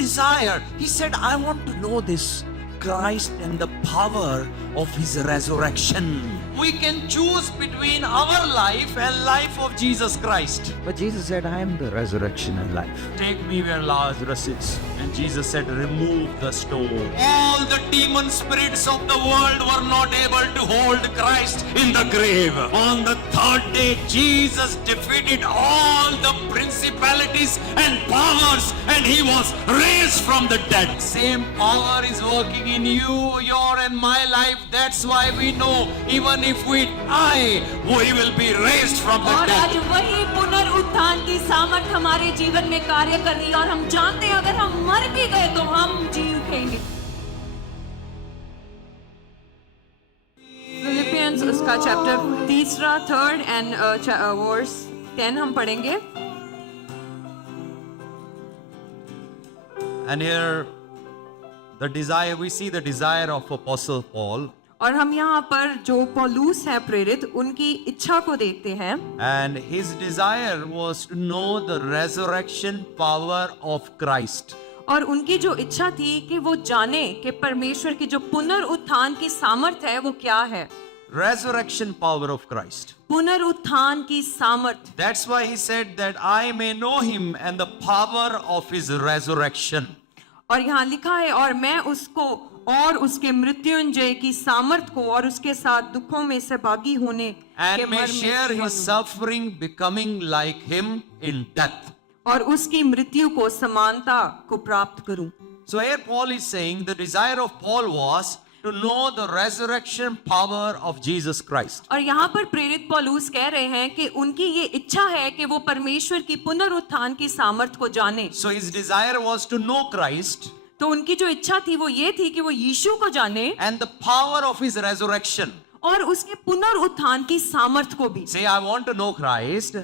desire. He said, I want to know this Christ and the power of his resurrection. We can choose between our life and life of Jesus Christ. But Jesus said, I am the resurrection and life. Take me where Lazarus is. And Jesus said, remove the stone. All the demon spirits of the world were not able to hold Christ in the grave. On the third day, Jesus defeated all the principalities and powers, and he was raised from the dead. Same power is working in you, your and my life. That's why we know even if we die, we will be raised from the और आज dead. वही पुनरुत्थान की सामर्थ हमारे जीवन में कार्य कर रही है और हम जानते हैं अगर हम मर भी गए तो हम जी उठेंगे। फिलिपियंस उसका चैप्टर 3 एंड वर्स 10 हम पढ़ेंगे। And here the desire, we see the desire of Apostle Paul. और हम यहाँ पर जो पौलुस है प्रेरित उनकी इच्छा को देखते हैं। And his desire was to know the resurrection power of Christ. और उनकी जो इच्छा थी कि वो जाने कि परमेश्वर की जो पुनरुत्थान की सामर्थ है वो क्या है। Resurrection power of Christ. पुनरुत्थान की सामर्थ। That's why he said that I may know him and the power of his resurrection. और यहाँ लिखा है और मैं उसको और उसके मृत्युंजय की सामर्थ को और उसके साथ दुखों में सहभागी होने के And may share his suffering, becoming like him in death. और उसकी मृत्यु को समानता को प्राप्त करूं। So here Paul is saying the desire of Paul was to know the resurrection power of Jesus Christ. और यहाँ पर प्रेरित पौलुस कह रहे हैं कि उनकी ये इच्छा है कि वो परमेश्वर की पुनरुत्थान की सामर्थ को जाने। So his desire was to know Christ तो उनकी जो इच्छा थी वो ये थी कि वो यीशु को जाने and the power of his resurrection. और उसके पुनरुत्थान की सामर्थ को भी। Say, I want to know Christ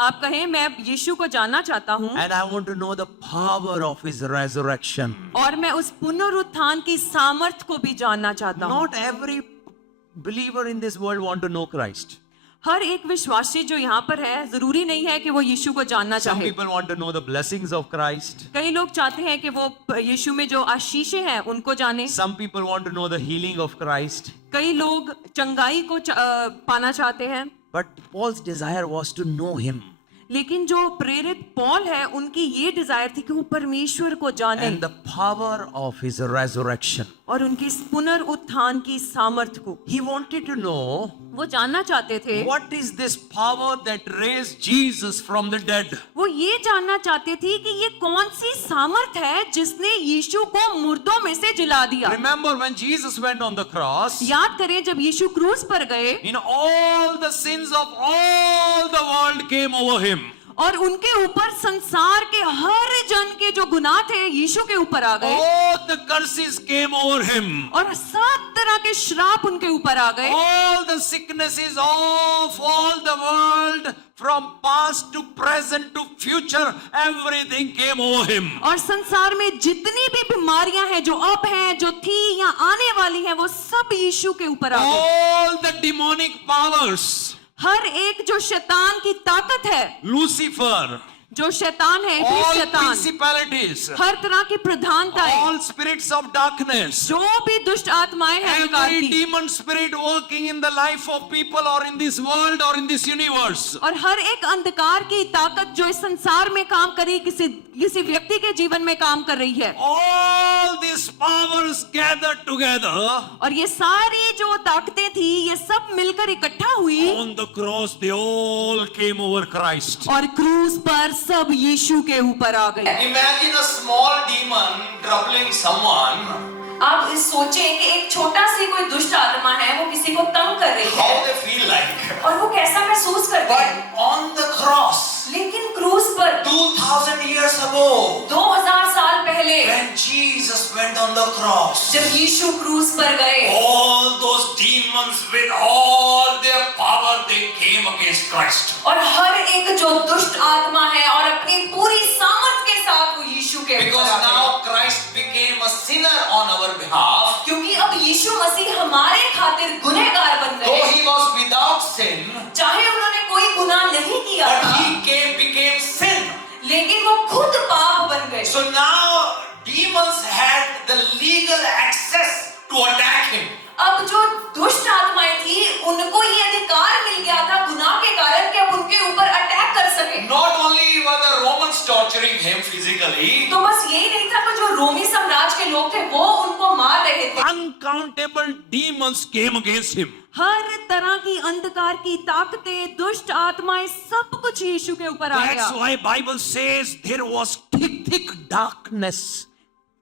आप कहें मैं यीशु को जानना चाहता हूँ and I want to know the power of his resurrection. और मैं उस पुनरुत्थान की सामर्थ को भी जानना चाहता हूँ। Not every believer in this world want to know Christ. हर एक विश्वासी जो यहाँ पर है जरूरी नहीं है कि वो यीशु को जानना Some चाहे। people want to know the blessings of Christ. कई लोग चाहते हैं कि वो यीशु में जो आशीषें हैं उनको जाने। Some people want to know the healing of Christ. कई लोग चंगाई को पाना चाहते हैं। But Paul's desire was to know him लेकिन जो प्रेरित पौल है उनकी ये डिजायर थी कि वो परमेश्वर को जाने and the power of his resurrection. और उनकी इस पुनरुत्थान की सामर्थ को। He wanted to know वो जानना चाहते थे what is this power that raised Jesus from the dead. वो ये जानना चाहते थे कि ये कौन सी सामर्थ है जिसने यीशु को मुर्दों में से जिला दिया। Remember when Jesus went on the cross, याद करें जब यीशु क्रूस पर गए all the sins of all the world came over him. और उनके ऊपर संसार के हर जन के जो गुनाह थे यीशु के ऊपर आ गए। All the curses came over him. और सब तरह के श्राप उनके ऊपर आ गए। All the sicknesses of all the world, from past to present to future, everything came over him. और संसार में जितनी भी बीमारियां हैं जो अब हैं जो थी या आने वाली हैं वो सब यीशु के ऊपर आ गए। All the demonic powers, हर एक जो शैतान की ताकत है, Lucifer, जो शैतान है, all शैतान, principalities, हर तरह की प्रधानताएं, all spirits of darkness, जो भी दुष्ट आत्माएं हैं अंधकार every की, demon spirit working in the life of people or in this world or in this universe, और हर एक अंधकार की ताकत जो इस संसार में काम कर रही किसी व्यक्ति के जीवन में काम कर रही है, all these powers gathered together और ये सारी जो ताकतें थी ये सब मिलकर इकट्ठा हुई on the cross. They all came over Christ. और क्रूस पर सब यीशु के ऊपर आ गए। Imagine a small demon troubling someone. आप इस सोचें कि एक छोटा सी कोई दुष्ट आत्मा है वो किसी को तंग कर रही How है they feel like. और वो कैसा महसूस करते हैं। But on the cross, लेकिन क्रूस पर 2000 years ago, 2000 साल पहले when Jesus went on the cross, जब यीशु क्रूस पर गए all those demons with all their power, they came against Christ. और हर एक जो दुष्ट आत्मा है और अपनी पूरी सामर्थ के साथ वो यीशु के ऊपर Because आ गए। now Christ became a sinner on our behalf. क्योंकि अब यीशु मसीह हमारे खातिर गुनहगार बन Though गए। he was without sin, चाहे उन्होंने कोई गुनाह नहीं किया but था, he became sin. लेकिन वो खुद पाप बन गए। So now demons had the legal access to attack him. अब जो दुष्ट आत्माएं थी उनको ये अधिकार मिल गया था गुनाह के कारण कि अब उनके ऊपर अटैक कर सके। Not only were the Romans torturing him physically, तो बस यही नहीं था कि जो रोमी साम्राज्य के लोग थे वो उनको मार रहे थे, uncountable demons came against him. हर तरह की अंधकार की ताकतें, दुष्ट आत्माएं, सब कुछ यीशु के ऊपर आ गया। That's why Bible says there was thick darkness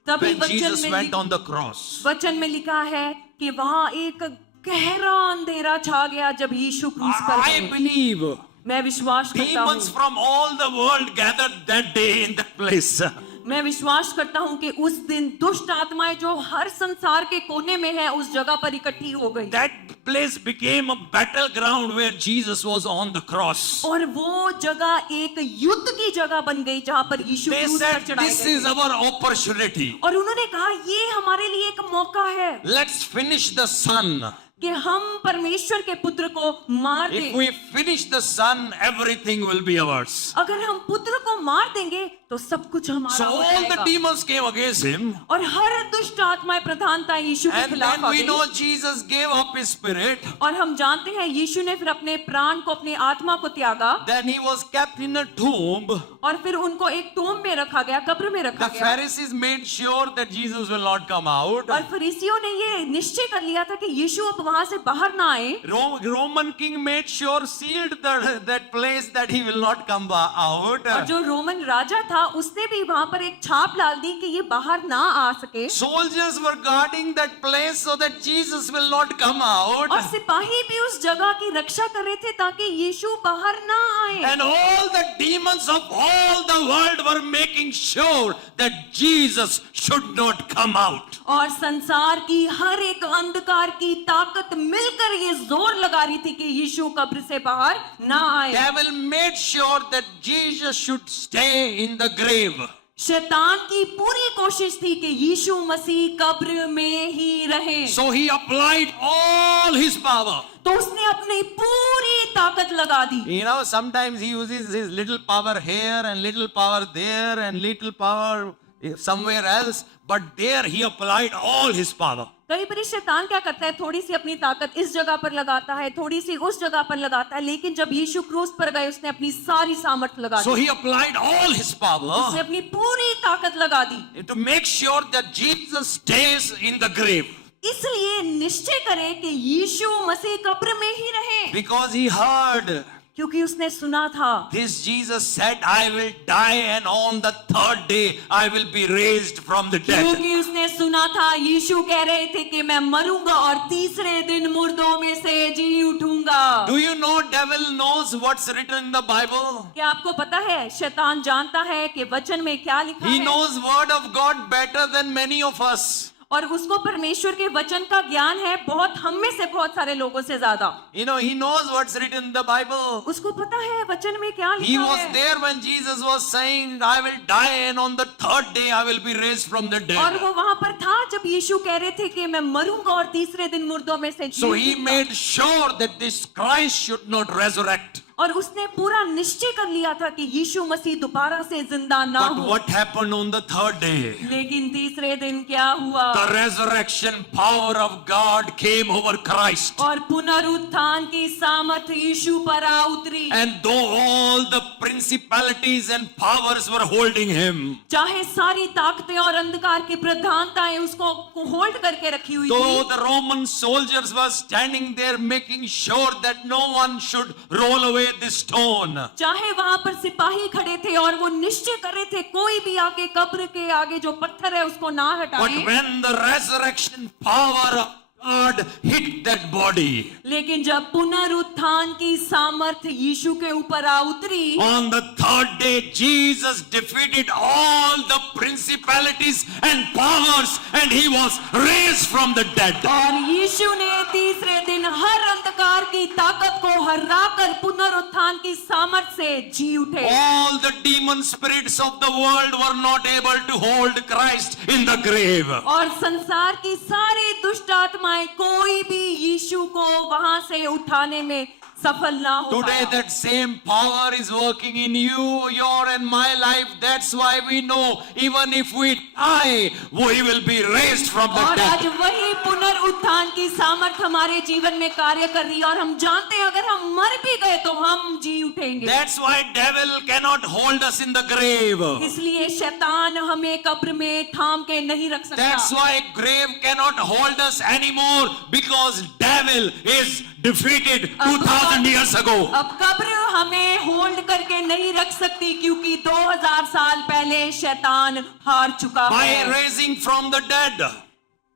तभी when Jesus went on the cross. वचन में लिखा है कि वहां एक गहरा अंधेरा छा गया जब यीशु क्रूस पर I गए। believe मैं विश्वास करता demons हूँ, from all the world gathered that day in that place. मैं विश्वास करता हूँ कि उस दिन दुष्ट आत्माएं जो हर संसार के कोने में है उस जगह पर इकट्ठी हो गई। That place became a battleground where Jesus was on the cross. और वो जगह एक युद्ध की जगह बन गई जहाँ पर यीशु They क्रूस पर said, चढ़ाए this गए is थे। our opportunity. और उन्होंने कहा ये हमारे लिए एक मौका है Let's finish the son. कि हम परमेश्वर के पुत्र को मार If दें। we finish the son, everything will be ours. अगर हम पुत्र को मार देंगे तो सब कुछ हमारा So हो all the जाएगा। demons came against him. और हर दुष्ट आत्माएं प्रधानता यीशु के And खिलाफ then आ we गई। know Jesus gave up his spirit. और हम जानते हैं यीशु ने फिर अपने प्राण को, अपनी आत्मा को त्यागा Then he was kept in a tomb. और फिर उनको एक टोम में रखा गया, कब्र में रखा The गया। Pharisees made sure that Jesus will not come out. और फरीसियों ने ये निश्चय कर लिया था कि यीशु अब वहां से बाहर ना आए। Roman king made sure, sealed that place that he will not come out. और जो रोमन राजा था उसने भी वहां पर एक छाप डाल दी कि ये बाहर ना आ सके। Soldiers were guarding that place so that Jesus will not come out. और सिपाही भी उस जगह की रक्षा कर रहे थे ताकि यीशु बाहर ना आए। And all the demons of all the world were making sure that Jesus should not come out. और संसार की हर एक अंधकार की ताकत मिलकर ये जोर लगा रही थी कि यीशु कब्र से बाहर ना आए। Devil made sure that Jesus should stay in the grave. शैतान की पूरी कोशिश थी कि यीशु मसीह कब्र में ही रहे। So he applied all his power. तो उसने अपनी पूरी ताकत लगा दी। You know, sometimes he uses his little power here and little power there and little power somewhere else, but there he applied all his power. कई बार शैतान क्या करता है, थोड़ी सी अपनी ताकत इस जगह पर लगाता है, थोड़ी सी उस जगह पर लगाता है, लेकिन जब यीशु क्रूस पर गए उसने अपनी सारी सामर्थ्य लगा So the. he applied all his उसने power अपनी पूरी ताकत लगा दी। to make sure that Jesus stays in the grave. इसलिए निश्चय करें कि यीशु मसीह कब्र में ही रहे, Because he heard क्योंकि उसने सुना था this Jesus said, I will die and on the third day I will be raised from the dead. क्योंकि उसने सुना था यीशु कह रहे थे कि मैं मरूंगा और तीसरे दिन मुर्दों में से जी उठूंगा। Do you know devil knows what's written in the Bible? क्या आपको पता है शैतान जानता है कि वचन में क्या लिखा He है? knows word of God better than many of us. और उसको परमेश्वर के वचन का ज्ञान है बहुत, हम में से बहुत सारे लोगों से ज्यादा। You know, he knows what's written in the Bible. उसको पता है वचन में क्या He लिखा was है। there when Jesus was saying, I will die and on the third day I will be raised from the और dead. वो वहां पर था जब यीशु कह रहे थे कि मैं मरूंगा और तीसरे दिन मुर्दों में से जी So he उठूंगा। made sure that this Christ should not resurrect. और उसने पूरा निश्चय कर लिया था कि यीशु मसीह दोबारा से जिंदा ना But हो। what happened on the third day? लेकिन तीसरे दिन क्या हुआ? The resurrection power of God came over Christ. और पुनरुत्थान की सामर्थ यीशु पर आ उतरी। And though all the principalities and powers were holding him, चाहे सारी ताकतें और अंधकार की प्रधानताएं उसको होल्ड करके रखी हुई though थी, the Roman soldiers were standing there making sure that no one should roll away this stone, चाहे वहां पर सिपाही खड़े थे और वो निश्चय कर रहे थे कोई भी आके कब्र के आगे जो पत्थर है उसको ना but हटाए, when the resurrection power of God hit that body, लेकिन जब पुनरुत्थान की सामर्थ यीशु के ऊपर आ उतरी, on the third day Jesus defeated all the principalities and powers and he was raised from the dead. और यीशु ने तीसरे दिन हर अंधकार की ताकत को हराकर पुनरुत्थान की सामर्थ से जी उठे। All the demon spirits of the world were not able to hold Christ in the grave. और संसार की सारी दुष्ट आत्माएं कोई भी यीशु को वहां से उठाने में सफल ना हो Today पाया। that same power is working in you, your and my life. That's why we know even if we die, we will be raised from the और आज dead. वही पुनरुत्थान की सामर्थ हमारे जीवन में कार्य कर रही है और हम जानते हैं अगर हम मर भी गए तो हम जी उठेंगे। That's why devil cannot hold us in the grave. इसलिए शैतान हमें कब्र में थाम के नहीं रख That's सकता। why grave cannot hold us anymore because devil is defeated 2000 years ago. अब कब्र हमें होल्ड करके नहीं रख सकती क्योंकि 2000 साल पहले शैतान हार चुका By है raising from the dead.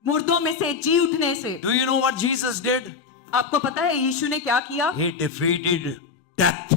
मुर्दों में से जी उठने से। Do you know what Jesus did? आपको पता है यीशु ने क्या किया? He defeated death.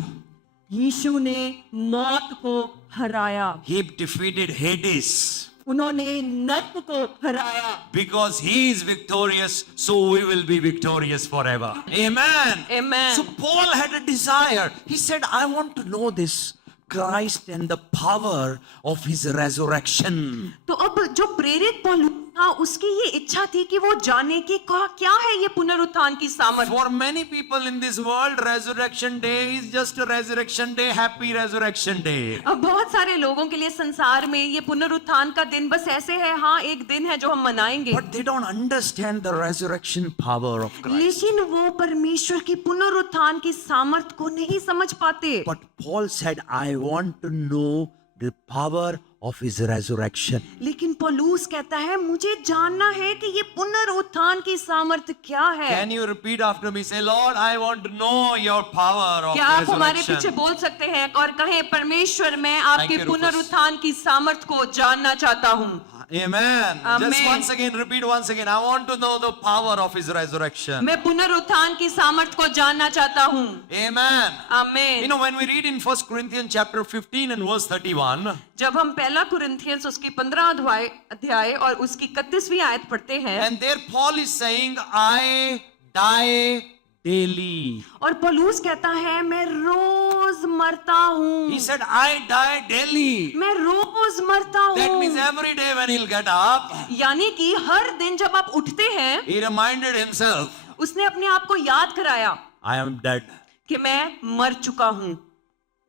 यीशु ने मौत को हराया, He defeated Hades. उन्होंने नरक को हराया। Because he is victorious, so we will be victorious forever. Amen. Amen. So Paul had a desire. He said, I want to know this Christ and the power of his resurrection. तो अब जो प्रेरित पौलुस था उसकी ये इच्छा थी कि वो जाने कि क्या है ये पुनरुत्थान की सामर्थ। For many people in this world, resurrection day is just a resurrection day, happy resurrection day. अब बहुत सारे लोगों के लिए संसार में ये पुनरुत्थान का दिन बस ऐसे है, हाँ एक दिन है जो हम मनाएंगे, But they don't understand the resurrection power of Christ. लेकिन वो परमेश्वर की पुनरुत्थान की सामर्थ को नहीं समझ पाते। But Paul said, I want to know the power of his resurrection. लेकिन पौलुस कहता है मुझे जानना है कि ये पुनरुत्थान की सामर्थ क्या है। Can you repeat after me? Say, Lord, I want to know your power of क्या आप हमारे पीछे resurrection. बोल सकते हैं और कहें परमेश्वर मैं Thank आपके you, Rufus. पुनरुत्थान की सामर्थ को जानना चाहता हूँ। Amen. Amen. Just once again, repeat once again. I want to know the power of his resurrection. मैं पुनरुत्थान की सामर्थ को जानना चाहता हूँ। Amen. आमीन। You know, when we read in 1 Corinthians chapter 15 and verse 31, जब हम पहला कुरिन्थियंस उसकी 15 अध्याय और उसकी 31वीं आयत पढ़ते हैं and there Paul is saying, I die daily. और पौलुस कहता है मैं रोज मरता हूँ। He said, I die daily. मैं रोज मरता That means हूँ। every day when he'll get up, यानी कि हर दिन जब आप उठते हैं he reminded himself, उसने अपने आप को याद कराया I am dead. कि मैं मर चुका हूँ।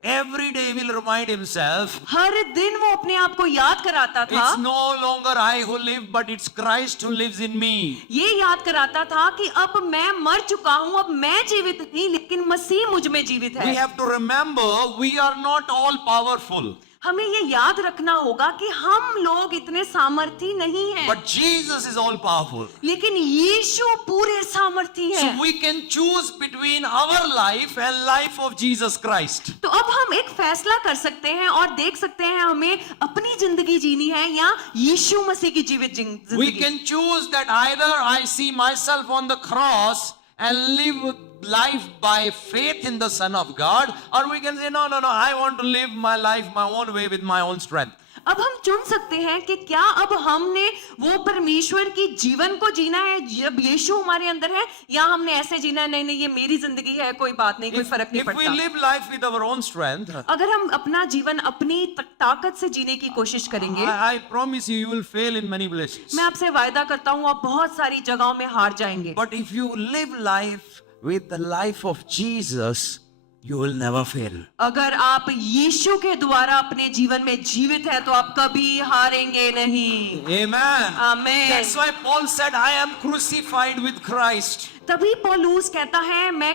Every day he will remind himself, हर दिन वो अपने आप को याद कराता था। it's no longer I who live, but it's Christ who lives in me. ये याद कराता था कि अब मैं मर चुका हूँ, अब मैं जीवित नहीं लेकिन मसीह मुझ में जीवित We है। have to remember, we are not all powerful, हमें ये याद रखना होगा कि हम लोग इतने सामर्थी नहीं हैं, but Jesus is all powerful. लेकिन यीशु पूरे सामर्थी So है। we can choose between our life and life of Jesus Christ. तो अब हम एक फैसला कर सकते हैं और देख सकते हैं हमें अपनी जिंदगी जीनी है या यीशु मसीह की जीवित We जिंदगी। can choose that either I see myself on the cross and live life by faith in the Son of God, or we can say, no, I want to live my life my own way with my own strength. अब हम चुन सकते हैं कि क्या अब हमने वो परमेश्वर की जीवन को जीना है जब यीशु हमारे अंदर है, या हमने ऐसे जीना है नहीं ये मेरी जिंदगी है, कोई बात नहीं, कोई फर्क नहीं If we पड़ता। live life with our own strength, अगर हम अपना जीवन अपनी ताकत से जीने की कोशिश करेंगे, I promise you will fail in many places. मैं आपसे वायदा करता हूँ आप बहुत सारी जगहों में हार जाएंगे। But if you live life with the life of Jesus, you will never fail. अगर आप यीशु के द्वारा अपने जीवन में जीवित हैं तो आप कभी हारेंगे नहीं। Amen. आमीन। That's why Paul said, I am crucified with Christ. तभी पौलुस कहता है मैं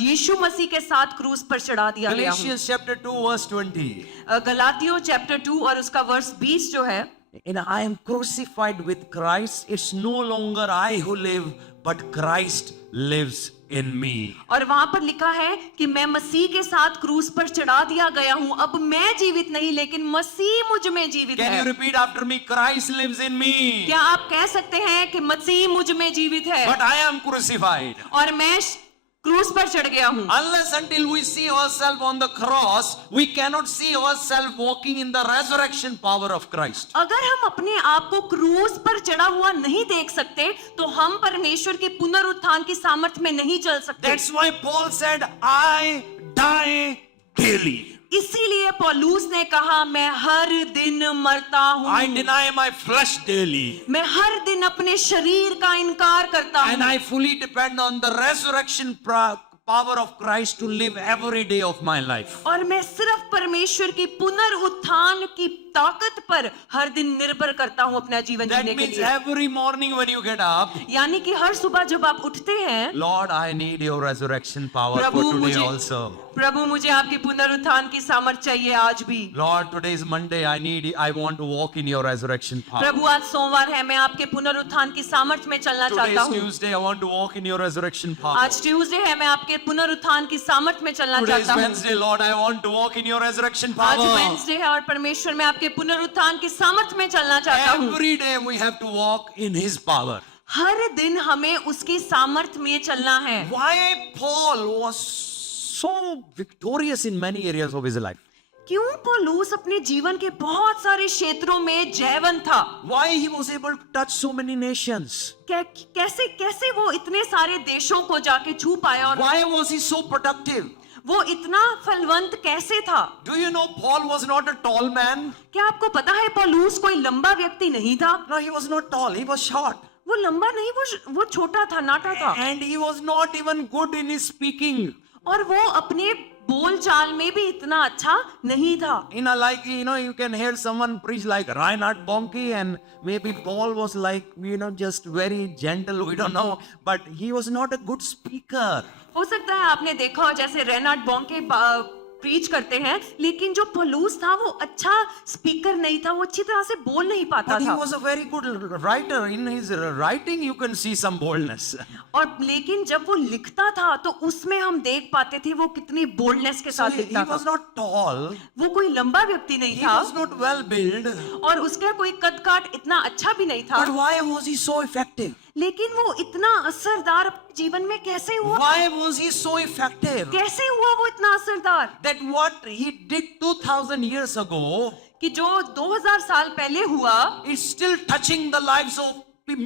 यीशु मसीह के साथ क्रूस पर चढ़ा दिया गया हूँ। Galatians chapter 2 verse 20. गलातियों चैप्टर 2 और उसका वर्स 20 जो है, And I am crucified with Christ. It's no longer I who live, but Christ lives in me. और वहां पर लिखा है कि मैं मसीह के साथ क्रूस पर चढ़ा दिया गया हूं, अब मैं जीवित नहीं लेकिन मसीह मुझ में जीवित Can you है। repeat after me? Christ lives in me. क्या आप कह सकते हैं कि मसीह मुझ में जीवित है But I am crucified. और मैं क्रूस पर चढ़ गया हूं? Unless until we see ourselves on the cross, we cannot see ourselves walking in the resurrection power of Christ. अगर हम अपने आप को क्रूस पर चढ़ा हुआ नहीं देख सकते तो हम परमेश्वर के पुनरुत्थान की सामर्थ में नहीं चल सकते। That's why Paul said, I die daily. इसीलिए पौलुस ने कहा मैं हर दिन मरता हूँ, I deny my flesh daily. मैं हर दिन अपने शरीर का इनकार करता And हूँ I fully depend on the resurrection power of Christ to live every day of my life. और मैं सिर्फ परमेश्वर की पुनरुत्थान की ताकत पर हर दिन निर्भर करता हूँ अपना जीवन That जीने के means लिए। every morning when you get up, यानी कि हर सुबह जब आप उठते हैं, Lord, I need your resurrection power for Prabhu today मुझे also. प्रभु मुझे आपकी पुनरुत्थान की सामर्थ चाहिए आज भी। Lord, today is Monday. I want to walk in your resurrection power. प्रभु आज सोमवार है, मैं आपके पुनरुत्थान की सामर्थ में चलना Today चाहता is हूँ। Tuesday. I want to walk in your resurrection power. आज ट्यूसडे है, मैं आपके पुनरुत्थान की सामर्थ में चलना Today is चाहता हूँ। Wednesday. Lord, I want to walk in your resurrection आज power. वेडनेसडे है और परमेश्वर मैं आपके पुनरुत्थान की सामर्थ में चलना चाहता हूँ। Every day we have to walk in his power. हर दिन हमें उसकी सामर्थ में चलना है। Why Paul was so victorious in many areas of his life? क्यों पौलुस अपने जीवन के बहुत सारे क्षेत्रों में जयवंत था? Why he was able to touch so many nations? कैसे कैसे वो इतने सारे देशों को जाके छू पाया और Why was he so productive? वो इतना फलवंत कैसे था? Do you know Paul was not a tall man? क्या आपको पता है पौलुस कोई लंबा व्यक्ति नहीं था? No, he was not tall. He was short. वो लंबा नहीं, वो छोटा था, नाटा था। And he was not even good in his speaking. और वो अपने बोल चाल में भी इतना अच्छा नहीं था। Like, you can hear someone preach like Reinhard Bonnke, and maybe Paul was like, just very gentle, we don't know, but he was not a good speaker. हो सकता है आपने देखा हो जैसे रेनार्ड बॉन्के प्रीच करते हैं, लेकिन जो पौलुस था वो अच्छा स्पीकर नहीं था, वो अच्छी तरह से बोल नहीं पाता But he था। was a very good writer. In his writing, you can see some boldness. और लेकिन जब वो लिखता था तो उसमें हम देख पाते थे वो कितनी बोल्डनेस के So साथ he लिखता was था। not tall. वो कोई लंबा व्यक्ति नहीं He था was not well built. और उसका कोई कद काट इतना अच्छा भी नहीं था, But why was he so effective? लेकिन वो इतना असरदार अपने जीवन में कैसे हुआ? Why was he so effective? कैसे हुआ वो इतना असरदार? That what he did 2000 years ago कि जो 2000 साल पहले हुआ is still touching the lives of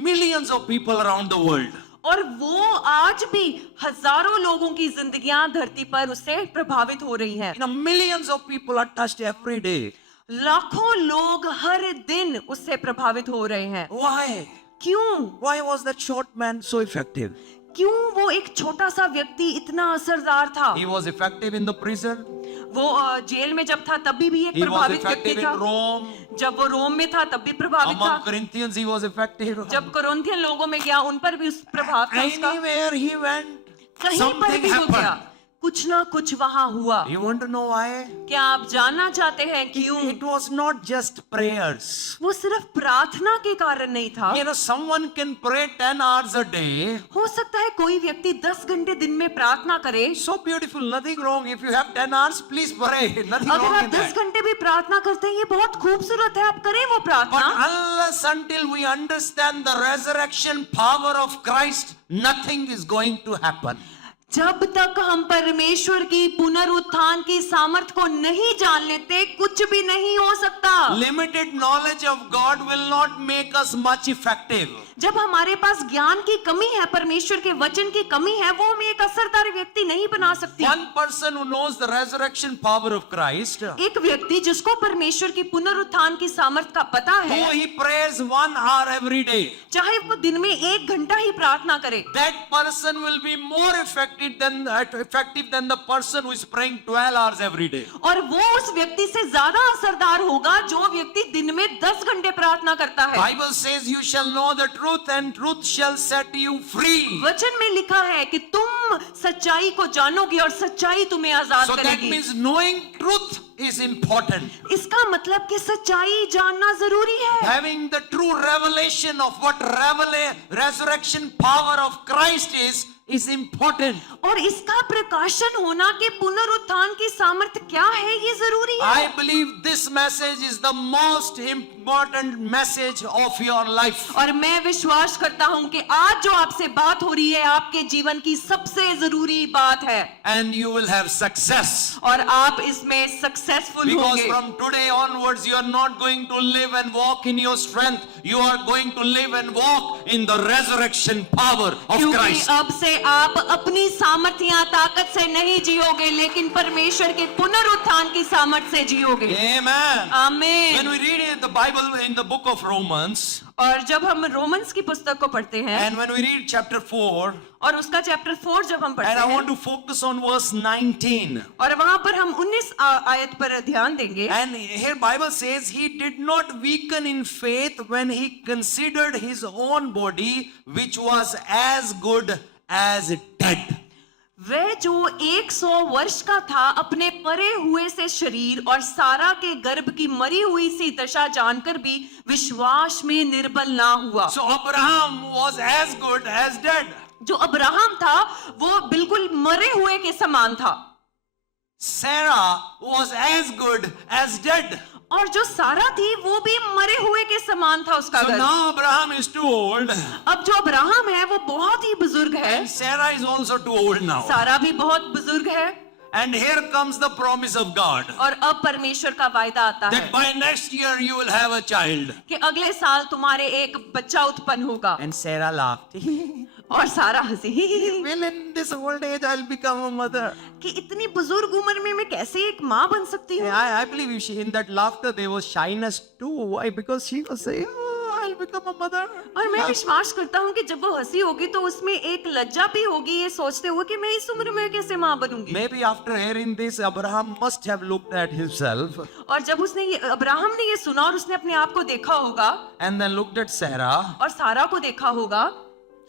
millions of people around the world. और वो आज भी हजारों लोगों की जिंदगियां धरती पर उससे प्रभावित हो रही हैं। Millions of people are touched every day. लाखों लोग हर दिन उससे प्रभावित हो रहे हैं। Why? क्यों? Why was that short man so effective? क्यों वो एक छोटा सा व्यक्ति इतना असरदार था? He was effective in the prison. वो जेल में जब था तब भी एक He was प्रभावित व्यक्ति effective था। in Rome. जब वो रोम में था तब भी प्रभावित Among था। Corinthians, he was effective. जब कोरिन्थियन लोगों में गया उन पर भी उस प्रभाव था उसका। Anywhere he went, कहीं पर something भी वो गया, happened. कुछ ना कुछ वहां हुआ। You want to know why? क्या आप जानना चाहते हैं क्यों? It was not just prayers. वो सिर्फ प्रार्थना के कारण नहीं था। Someone can pray 10 hours a day. हो सकता है कोई व्यक्ति 10 घंटे दिन में प्रार्थना करे। So beautiful, nothing wrong. If you have 10 hours, please pray. Nothing अगर wrong आप in 10 that. घंटे भी प्रार्थना करते हैं, ये बहुत खूबसूरत है, आप करें वो But प्रार्थना। unless until we understand the resurrection power of Christ, nothing is going to happen. जब तक हम परमेश्वर की पुनरुत्थान की सामर्थ को नहीं जान लेते, कुछ भी नहीं हो सकता। Limited knowledge of God will not make us much effective. जब हमारे पास ज्ञान की कमी है, परमेश्वर के वचन की कमी है, वो हमें एक असरदार व्यक्ति नहीं बना सकती। One person who knows the resurrection power of Christ, एक व्यक्ति जिसको परमेश्वर की पुनरुत्थान की सामर्थ का पता है, who he prays 1 hour every day, चाहे वो दिन में 1 घंटा ही प्रार्थना करे, that person will be more effective than the person who is praying 12 hours every day. और वो उस व्यक्ति से ज्यादा असरदार होगा जो व्यक्ति दिन में 10 घंटे प्रार्थना करता है। Bible says you shall know the truth and truth shall set you free. वचन में लिखा है कि तुम सच्चाई को जानोगे और सच्चाई तुम्हें आजाद So that करेगी। means knowing truth is important. इसका मतलब कि सच्चाई जानना जरूरी है। Having the true revelation of what resurrection power of Christ is important. और इसका प्रकाशन होना कि पुनरुत्थान की सामर्थ्य क्या है, ये जरूरी है। I believe this message is the most important message of your life. और मैं विश्वास करता हूं कि आज जो आपसे बात हो रही है आपके जीवन की सबसे जरूरी बात है। And you will have success. और आप इसमें सक्सेसफुल Because होंगे। from today onwards you are not going to live and walk in your strength. You are going to live and walk in the resurrection power of क्योंकि Christ. अब से में आप अपनी सामर्थ्य ताकत से नहीं जियोगे, लेकिन परमेश्वर के पुनरुत्थान की सामर्थ से जियोगे। Amen. आमीन। When we read in the Bible in the book of Romans, और जब हम रोमन्स की पुस्तक को पढ़ते हैं and when we read chapter 4, और उसका चैप्टर 4 जब हम पढ़ते and I हैं, want to focus on verse 19. और वहां पर हम 19 आयत पर ध्यान देंगे। And here Bible says he did not weaken in faith when he considered his own body, which was as good as dead. वह जो 100 वर्ष का था, अपने परे हुए से शरीर और सारा के गर्भ की मरी हुई सी दशा जानकर भी विश्वास में निर्बल ना हुआ। So Abraham was as good as dead. जो अब्राहम था वो बिल्कुल मरे हुए के समान था, Sarah was as good as dead. और जो सारा थी वो भी मरे हुए के समान था उसका So गर्भ। now Abraham is too old, अब जो अब्राहम है वो बहुत ही बुजुर्ग है, and Sarah is also too old now. सारा भी बहुत बुजुर्ग है, And here comes the promise of God और अब परमेश्वर का वायदा आता है that by next year you will have a child. कि अगले साल तुम्हारे एक बच्चा उत्पन्न होगा। And Sarah laughed. और सारा हंसी Well, in this old age, I'll become a mother. कि इतनी बुजुर्ग उम्र में मैं कैसे एक माँ बन सकती हूँ। I believe she, in that laughter there was shyness too. Why? Because she was saying, oh, I'll become a mother. और मैं विश्वास करता हूँ कि जब वो हंसी होगी तो उसमें एक लज्जा भी होगी, ये सोचते हुए कि मैं इस उम्र में कैसे माँ बनूंगी। Maybe after hearing this, Abraham must have looked at himself और जब उसने ये अब्राहम ने ये सुना और उसने अपने आप को देखा होगा and then looked at Sarah. और सारा को देखा होगा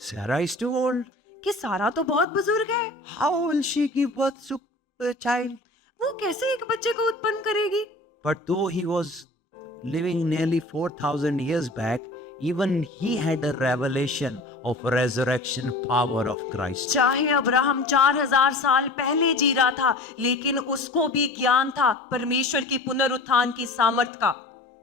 Sarah is too old. कि सारा तो बहुत बुजुर्ग है, How will she give birth to a child? वो कैसे एक बच्चे को उत्पन्न करेगी। But though he was living nearly 4,000 years back, even he had a revelation of resurrection power of Christ. चाहे अब्राहम 4000 साल पहले जी रहा था, लेकिन उसको भी ज्ञान था परमेश्वर की पुनरुत्थान की सामर्थ का।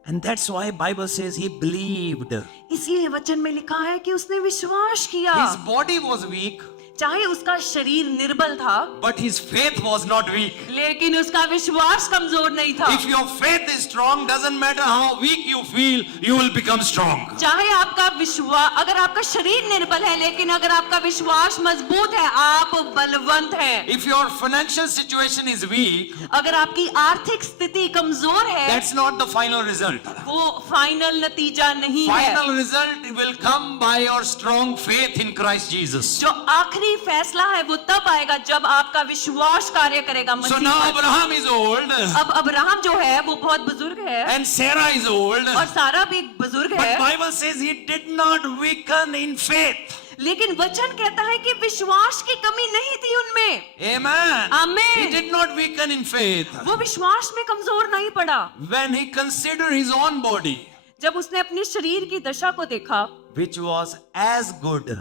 And that's why Bible says he believed. इसलिए वचन में लिखा है कि उसने विश्वास किया। His body was weak, चाहे उसका शरीर निर्बल था, but his faith was not weak. लेकिन उसका विश्वास कमजोर नहीं था। If your faith is strong, doesn't matter how weak you feel, you will become strong. चाहे आपका विश्वास, अगर आपका शरीर निर्बल है, लेकिन अगर आपका विश्वास मजबूत है, आप बलवंत हैं। If your financial situation is weak, अगर आपकी आर्थिक स्थिति कमजोर है, that's not the final result. वो फाइनल नतीजा नहीं है। Final result will come by your strong faith in Christ Jesus. जो आखिरी फैसला है वो तब आएगा जब आपका विश्वास कार्य करेगा So मसीह now पर। Abraham is old अब अब्राहम जो है वो बहुत बुजुर्ग है and Sarah is old, और सारा भी बुजुर्ग but है, Bible says he did not weaken in faith. लेकिन वचन कहता है कि विश्वास की कमी नहीं थी उनमें। Amen. Amen. He did not weaken in faith. वो विश्वास में कमजोर नहीं पड़ा। When he considered his own body, जब उसने अपने शरीर की दशा को देखा which was as good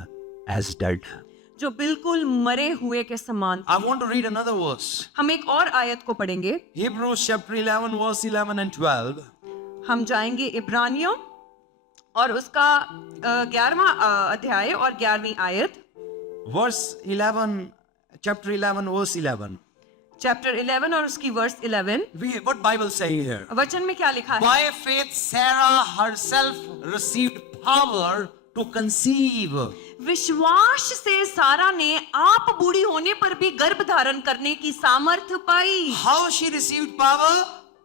as dead. जो बिल्कुल मरे हुए के समान I want to read another verse. हम एक और आयत को पढ़ेंगे। Hebrews chapter 11 verse 11 and 12. हम जाएंगे इब्रानियों और उसका 11वां अध्याय और 11वीं आयत, Verse 11, chapter 11 verse 11. चैप्टर 11 और उसकी verse 11। What Bible saying here? वचन में क्या लिखा है? By faith Sarah herself received power to conceive. विश्वास से सारा ने आप बूढ़ी होने पर भी गर्भ धारण करने की सामर्थ्य पाई। How she received power?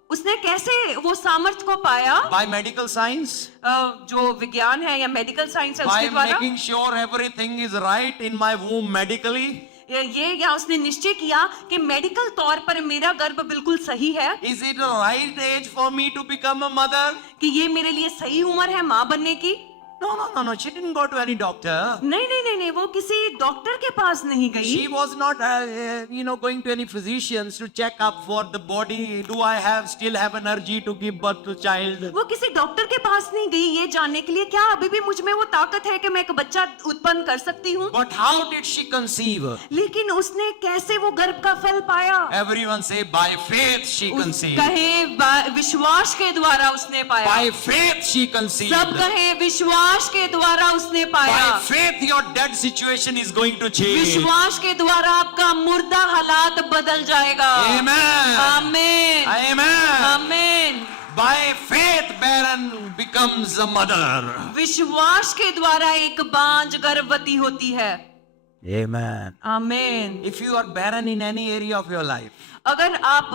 उसने कैसे वो सामर्थ्य को पाया? By medical science. जो विज्ञान है या मेडिकल साइंस है By उसके द्वारा। making sure everything is right in my womb medically. ये या उसने निश्चय किया कि मेडिकल तौर पर मेरा गर्भ बिल्कुल सही है, Is it a right age for me to become a mother? कि ये मेरे लिए सही उम्र है माँ बनने की। No. She didn't go to any doctor. नहीं, वो किसी डॉक्टर के पास नहीं गई। She was not, going to any physicians to check up for the body. Do I still have energy to give birth to child? वो किसी doctor के पास नहीं गई ये जानने के लिए क्या अभी भी मुझ में वो ताकत है कि मैं एक बच्चा उत्पन्न कर सकती हूँ। But how did she conceive? लेकिन उसने कैसे वो गर्भ का फल पाया? Everyone say by faith she conceived. कहे विश्वास के द्वारा उसने पाया। By faith she conceived. सब कहे विश्वास के द्वारा उसने पाया। By faith your dead situation is going to change. विश्वास के द्वारा आपका मुर्दा हालात बदल जाएगा। Amen. आमीन। Amen. आमीन। By faith barren becomes a mother. विश्वास के द्वारा एक बांझ गर्भवती होती है। Amen. आमीन। If you are barren in any area of your life, अगर आप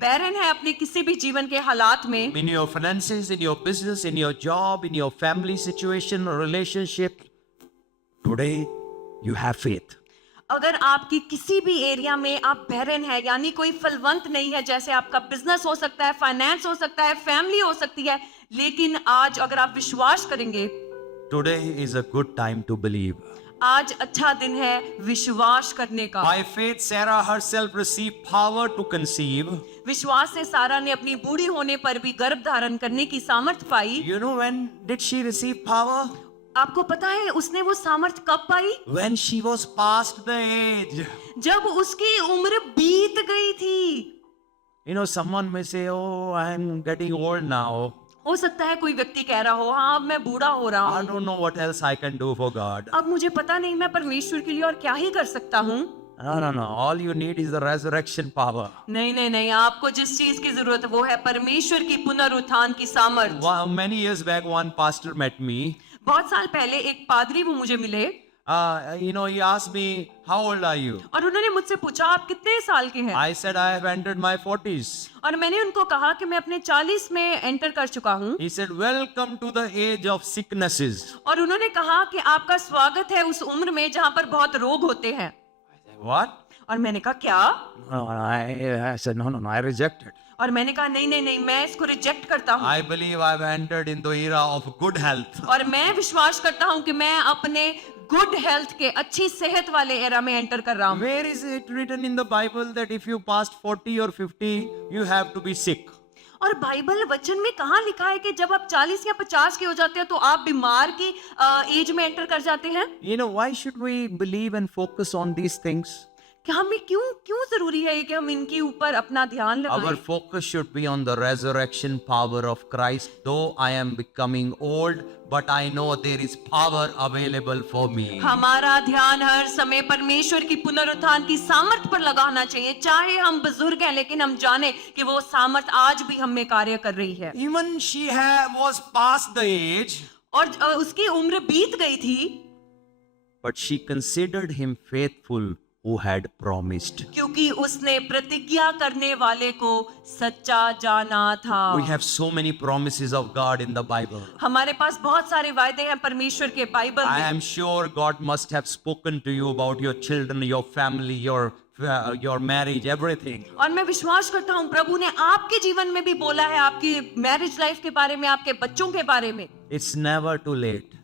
बैरन है अपने किसी भी जीवन के हालात में, in your finances, in your business, in your job, in your family situation or relationship, today you have faith. अगर आपकी किसी भी एरिया में आप बैरन है यानी कोई फलवंत नहीं है, जैसे आपका बिजनेस हो सकता है, फाइनेंस हो सकता है, फैमिली हो सकती है, लेकिन आज अगर आप विश्वास करेंगे, Today is a good time to believe. आज अच्छा दिन है विश्वास करने का। By faith, Sarah herself received power to conceive. विश्वास से सारा ने अपनी बूढ़ी होने पर भी गर्भ धारण करने की सामर्थ पाई। You know when did she receive power? आपको पता है उसने वो सामर्थ कब पाई? When she was past the age. जब उसकी उम्र बीत गई थी। You know, someone may say, "Oh, I am getting old now. हो सकता है कोई व्यक्ति कह रहा हो, हाँ अब मैं बूढ़ा हो रहा I हूँ, don't know what else I can do for God." अब मुझे पता नहीं मैं परमेश्वर के लिए और क्या ही कर सकता हूँ। No. All you need is the resurrection power. नहीं, आपको जिस चीज की जरूरत है वो है परमेश्वर की पुनरुत्थान की सामर्थ। Many years back, one pastor met me. बहुत साल पहले एक पादरी वो मुझे मिले He asked me, "How old are you?" और उन्होंने मुझसे पूछा आप कितने साल के हैं? I said, "I have entered my 40s." और मैंने उनको कहा कि मैं अपने 40 में एंटर कर चुका हूँ। He said, "Welcome to the age of sicknesses." और उन्होंने कहा कि आपका स्वागत है उस उम्र में जहाँ पर बहुत रोग होते हैं। What? और मैंने कहा क्या? No, I said, no, I reject it. और मैंने कहा नहीं, मैं इसको रिजेक्ट करता हूँ। I believe I've entered into era of good health. और मैं विश्वास करता हूँ कि मैं अपने गुड हेल्थ के अच्छी सेहत वाले एरा में एंटर कर रहा हूँ। Where is it written in the Bible that if you passed 40 or 50, you have to be sick? और बाइबल वचन में कहाँ लिखा है कि जब आप 40 या 50 के हो जाते हैं तो आप बीमार की एज में एंटर कर जाते हैं? You know, why should we believe and focus on these things? क्या हमें क्यों जरूरी है कि हम इनके ऊपर अपना ध्यान लगाएं? Our focus should be on the resurrection power of Christ. Though I am becoming old, but I know there is power available for me. हमारा ध्यान हर समय परमेश्वर की पुनरुत्थान की सामर्थ पर लगाना चाहिए। चाहे हम बुजुर्ग हैं लेकिन हम जाने कि वो सामर्थ आज भी हम में कार्य कर रही है। Even she was past the age, और उसकी उम्र बीत गई थी, but she considered him faithful who had promised. क्योंकि उसने प्रतिज्ञा करने वाले को सच्चा जाना था। We have so many promises of God in the Bible. हमारे पास बहुत सारे वायदे हैं परमेश्वर के बाइबल I में। am sure God must have spoken to you about your children, your family, your marriage, everything. और मैं विश्वास करता हूँ प्रभु ने आपके जीवन में भी बोला है, आपकी मैरिज लाइफ के बारे में, आपके बच्चों के बारे में। It's never too late.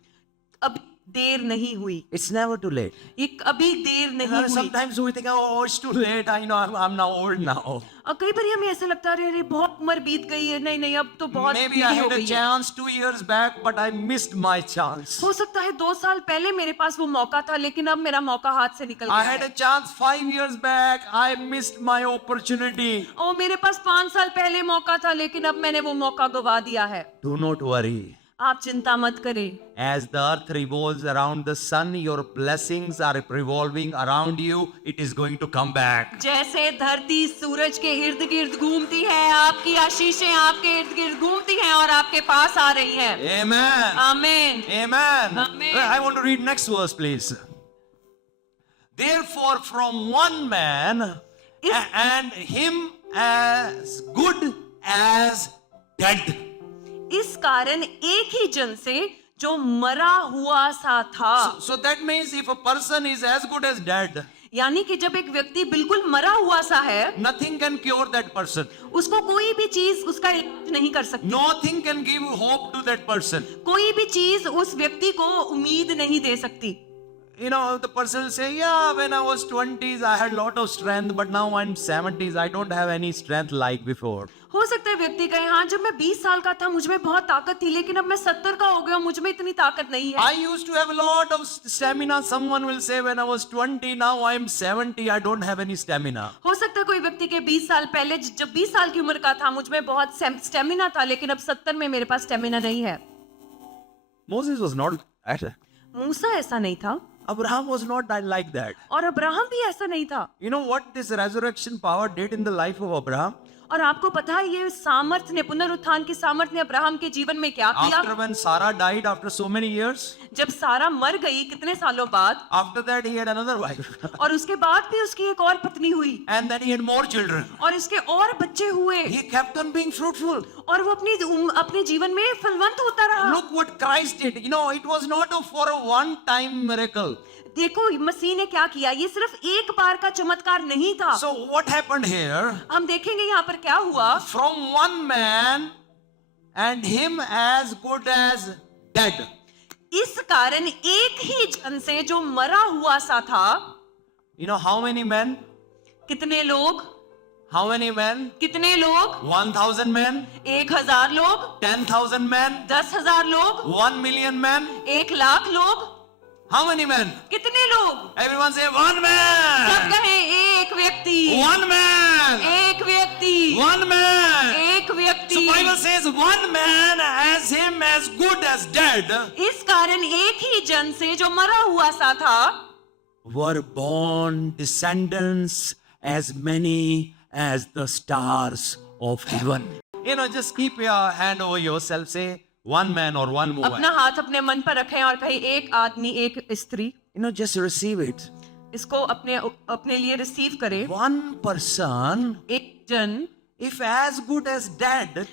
अब देर नहीं हुई, It's never too late. ये कभी देर नहीं हुई। Sometimes we think, "Oh, it's too late. I know I'm now old now." और कई बार हमें ऐसा लगता है अरे बहुत उम्र बीत गई है, नहीं अब तो बहुत Maybe I देरी हो had a गई है। chance 2 years back, but I missed my chance. हो सकता है 2 साल पहले मेरे पास वो मौका था लेकिन अब मेरा मौका हाथ से निकल I गया had है। a chance 5 years back. I missed my opportunity. और मेरे पास 5 साल पहले मौका था लेकिन अब मैंने वो मौका गवा दिया है। Do not worry. आप चिंता मत करें। As the earth revolves around the sun, your blessings are revolving around you. It is going to come back. जैसे धरती सूरज के इर्द गिर्द घूमती है, आपकी आशीषें आपके इर्द गिर्द घूमती हैं और आपके पास आ रही हैं। Amen. आमीन। Amen. Amen. I want to read next verse, please. Therefore, from one man, and him as good as dead. इस कारण एक ही जन से जो मरा हुआ सा था। So that means if a person is as good as dead, यानी कि जब एक व्यक्ति बिल्कुल मरा हुआ सा है, nothing can cure that person. उसको कोई भी चीज उसका इलाज नहीं कर सकती। Nothing can give hope to that person. कोई भी चीज उस व्यक्ति को उम्मीद नहीं दे सकती। You know, the person will say, "Yeah, when I was 20s, I had a lot of strength, but now I'm 70s, I don't have any strength like before." हो सकता है व्यक्ति कहे हाँ जब मैं 20 साल का था मुझ में बहुत ताकत थी लेकिन अब मैं 70 का हो गया मुझ में इतनी ताकत नहीं है। I used to have a lot of stamina. Someone will say, "When I was 20, now I'm 70, I don't have any stamina." हो सकता है कोई व्यक्ति के 20 साल पहले जब 20 साल की उम्र का था मुझ में बहुत स्टेमिना था लेकिन अब 70 में मेरे पास स्टेमिना नहीं है। Moses was not that. मूसा ऐसा नहीं था Abraham was not like that. और अब्राहम भी ऐसा नहीं था। You know what this resurrection power did in the life of Abraham? और आपको पता है ये सामर्थ ने, पुनरुत्थान की सामर्थ ने अब्राहम के जीवन में क्या किया? After when Sarah died after so many years, जब सारा मर गई कितने सालों बाद, after that he had another wife. और उसके बाद भी उसकी एक और पत्नी हुई, And then he had more children. और इसके और बच्चे हुए, He kept on being fruitful. और वो अपने जीवन में फलवंत होता रहा। Look what Christ did. You know, it was not for a one-time miracle. देखो मसीह ने क्या किया, ये सिर्फ एक बार का चमत्कार नहीं था। So what happened here? हम देखेंगे यहाँ पर क्या हुआ। From one man and him as good as dead. इस कारण एक ही जन से जो मरा हुआ सा था, You know how many men? कितने लोग? How many men? कितने लोग? 1,000 men? 1,000 लोग? 10,000 men? 10,000 लोग? 1 million men? 1,00,000 लोग? How many men? कितने लोग? Everyone say one सब man. कहें एक व्यक्ति, One man. एक व्यक्ति, One man. एक So व्यक्ति। Bible says one man as him as good as dead इस कारण एक ही जन से जो मरा हुआ सा था, were born descendants as many as the stars of heaven. You know, just keep your hand over yourself. Say one man or one woman. अपना हाथ अपने मन पर रखें और कहें एक आदमी एक स्त्री। You know, just receive it. इसको अपने लिए रिसीव करें। One person, एक जन if as good as dead,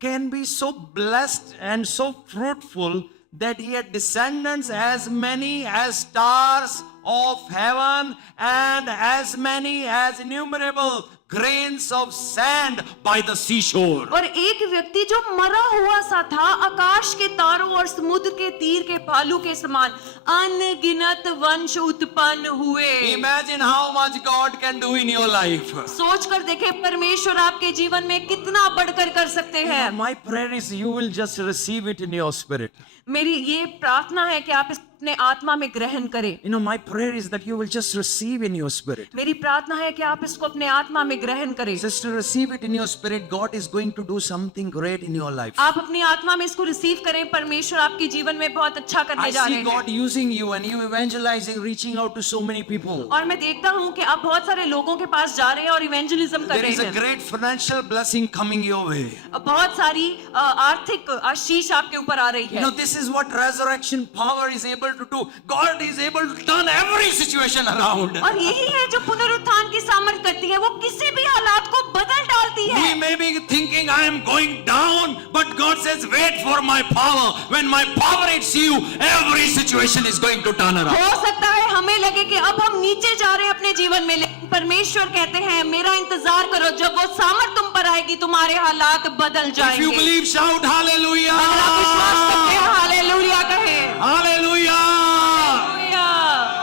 can be so blessed and so fruitful that he had descendants as many as stars of heaven and as many as innumerable grains of sand by the seashore. और एक व्यक्ति जो मरा हुआ सा था, आकाश के तारों और समुद्र के तीर के बालू के समान अनगिनत वंश उत्पन्न हुए। Imagine how much God can do in your life. सोच कर देखे परमेश्वर आपके जीवन में कितना बढ़कर कर सकते हैं। My prayer is you will just receive it in your spirit. मेरी ये प्रार्थना है कि आप इस अपने आत्मा में ग्रहण करें। You know, my prayer is that you will just receive in your spirit. मेरी प्रार्थना है कि आप इसको अपने आत्मा में ग्रहण करें। Just to receive it in your spirit, God is going to do something great in your life. आप अपनी आत्मा में इसको रिसीव करें, परमेश्वर आपके जीवन में बहुत अच्छा करने I जा रहे see हैं। God using you and you evangelizing, reaching out to so many people. और मैं देखता हूँ कि आप बहुत सारे लोगों के पास जा रहे हैं और इवेंजलिज्म कर There रहे is a हैं। great financial blessing coming your way. बहुत सारी आर्थिक आशीष आपके ऊपर आ रही You है। know, this is what resurrection power is able to do. God is able to turn every situation around. और यही है जो पुनरुत्थान की सामर्थ करती है, वो किसी भी हालात को बदल डालती है। We may be thinking I am going down, but God says, wait for my power. When my power hits you, every situation is going to turn around. हो सकता है हमें लगे कि अब हम नीचे जा रहे हैं अपने जीवन में, लेकिन परमेश्वर कहते हैं मेरा इंतजार करो, जब वो सामर्थ तुम पर आएगी तुम्हारे हालात बदल If you जाएंगे। believe, shout hallelujah. अगर आप विश्वास करते हैं, हालेलुया कहें। Hallelujah. Hallelujah.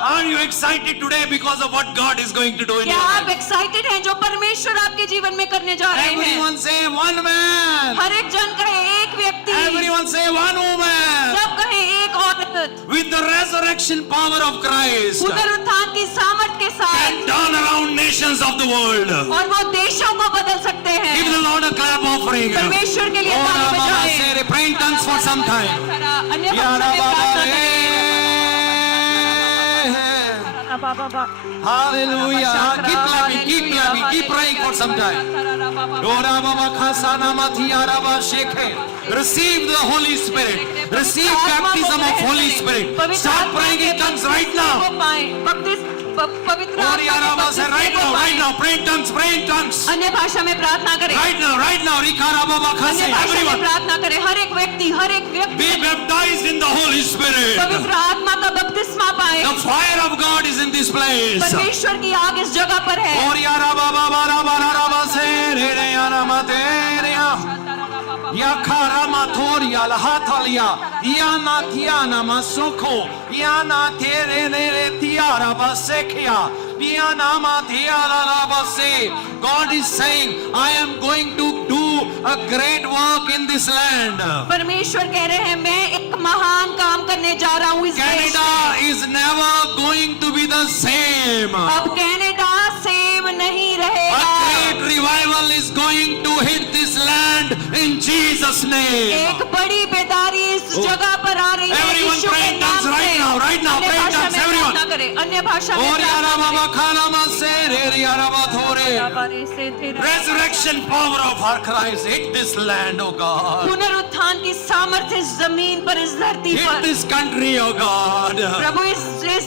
Are you excited today because of what God is going to do in क्या your आप life? एक्साइटेड हैं जो परमेश्वर आपके जीवन में करने जा रहे हैं? Everyone say one man. हर एक जन कहे एक व्यक्ति, Everyone say one woman. सब कहे एक औरत, With the resurrection power of Christ, पुनरुत्थान की सामर्थ के साथ, can turn around nations of the world. और वो देशों को बदल सकते हैं। Give the Lord a clap offering. परमेश्वर के लिए Oh, ताली Baba, बजाएं। say, pray in tongues for some time. अन्य Yara भाषा में Baba, प्रार्थना करें। eh. Baba Hallelujah. Keep clapping, keep clapping, keep praying for some time. Ora Baba Khasana Mathiara Ba Shekhe. Receive the Holy Spirit. Receive baptism of Holy Spirit. Start praying in tongues right now. पवित्र Or Yara Ba say right now, pray in tongues, pray in tongues. अन्य भाषा में प्रार्थना करें। Right now, Rikara Baba Khase, अन्य भाषा में everyone. प्रार्थना करें। हर एक व्यक्ति Be baptized in the Holy Spirit. पवित्र आत्मा का बपतिस्मा पाए। The fire of God is in this place. परमेश्वर की आग इस जगह पर है। Or Yara Baba Bara Bara Ba se re re Yara Materia. Yakara Matoria Lahatalia. Yana Tiana Masoko. Yana Tere Re Tiara Basekia. Yana Matiara Rabase. God is saying, I am going to do a great work in this land. परमेश्वर कह रहे हैं मैं एक महान काम करने जा रहा हूँ इस देश Canada में। is never going to be the same. अब कनाडा सेम नहीं A रहेगा। great revival is going to hit this land in Jesus' name. एक बड़ी बेदारी इस जगह पर आ रही है। Everyone यीशु pray के in नाम tongues से। right now, अन्य pray in भाषा tongues, में everyone. प्रार्थना करें। अन्य अन्य भाषा में और यारा प्रार्थना बाबा खाना मसे रे यारा बाथोरे करें। बारे से तेरे resurrection power of our Christ hit this land, oh God. पुनरुत्थान की सामर्थ्य इस जमीन पर, इस धरती Hit पर, this country, oh God. प्रभु इस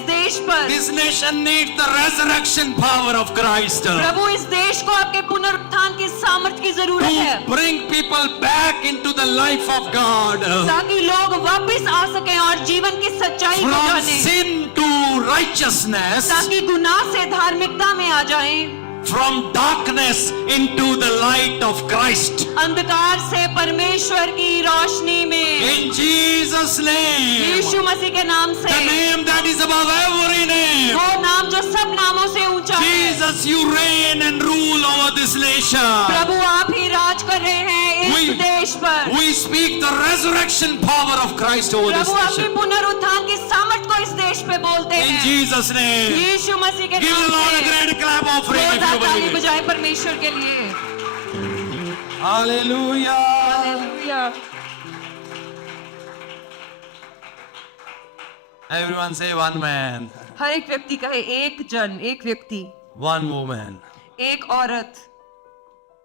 देश पर, This nation needs the resurrection power of Christ to प्रभु इस देश को आपके पुनरुत्थान की सामर्थ्य की जरूरत है, bring people back into the life of God. ताकि लोग वापस आ सकें और जीवन की सच्चाई को From जानें, sin to righteousness, ताकि गुनाह से धार्मिकता में आ जाएं, from darkness into the light of Christ. अंधकार से परमेश्वर की रोशनी में, In Jesus' name, यीशु मसीह के नाम the से, name that is above every name. वो नाम जो सब नामों से ऊंचा है। Jesus, you reign and rule over this nation. प्रभु आप ही राज कर रहे हैं इस We- देश पर। We speak the resurrection power of Christ over this प्रभु अपनी nation. पुनरुत्थान की सामर्थ को इस देश पे बोलते In हैं, Jesus' name. यीशु मसीह के Give the नाम Lord a से। great clap offering if जोरदार you ताली believe it. बजाए परमेश्वर के लिए। Hallelujah. Hallelujah. Everyone say one man, हर एक व्यक्ति कहे एक जन, एक व्यक्ति, one woman. एक औरत।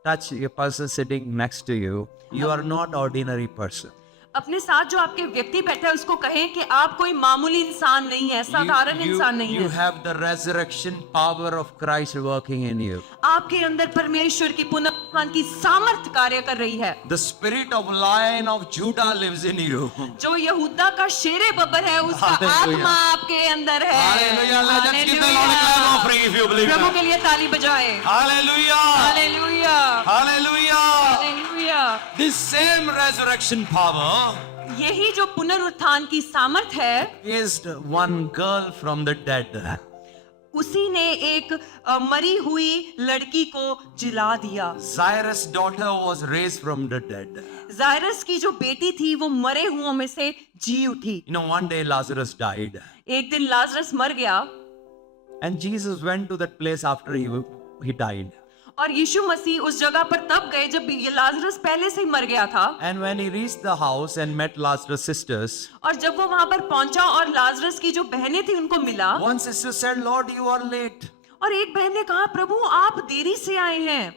Touch your person sitting next to you. You are not ordinary person. अपने साथ जो आपके व्यक्ति बैठा है उसको कहें कि आप कोई मामूली इंसान नहीं है, साधारण इंसान नहीं You है। have the resurrection power of Christ working in you. आपके अंदर परमेश्वर की पुनरुत्थान की सामर्थ कार्य कर रही है। The spirit of Lion of Judah lives in you. जो यहूदा का शेरे बब्बर है उसका Hallelujah. आत्मा आपके अंदर है। Hallelujah. Let's give the Lord a hallelujah. clap offering if you believe Prabhu that. के लिए ताली बजाए। Hallelujah. Hallelujah. Hallelujah. Hallelujah. This same resurrection power यही जो पुनरुत्थान की सामर्थ है, raised one girl from the dead. उसी ने एक मरी हुई लड़की को जिला दिया। Jairus' daughter was raised from the dead. जायरस की जो बेटी थी वो मरे हुओं में से जी उठी। You know, one day Lazarus died. एक दिन लाजरस मर गया And Jesus went to that place after he died. और यीशु मसीह उस जगह पर तब गए जब ये लाजरस पहले से ही मर गया था। And when he reached the house and met Lazarus' sisters, और जब वो वहां पर पहुंचा और लाजरस की जो बहनें थी उनको मिला, one sister said, Lord, you are late. और एक बहन ने कहा, प्रभु आप देरी से आए हैं,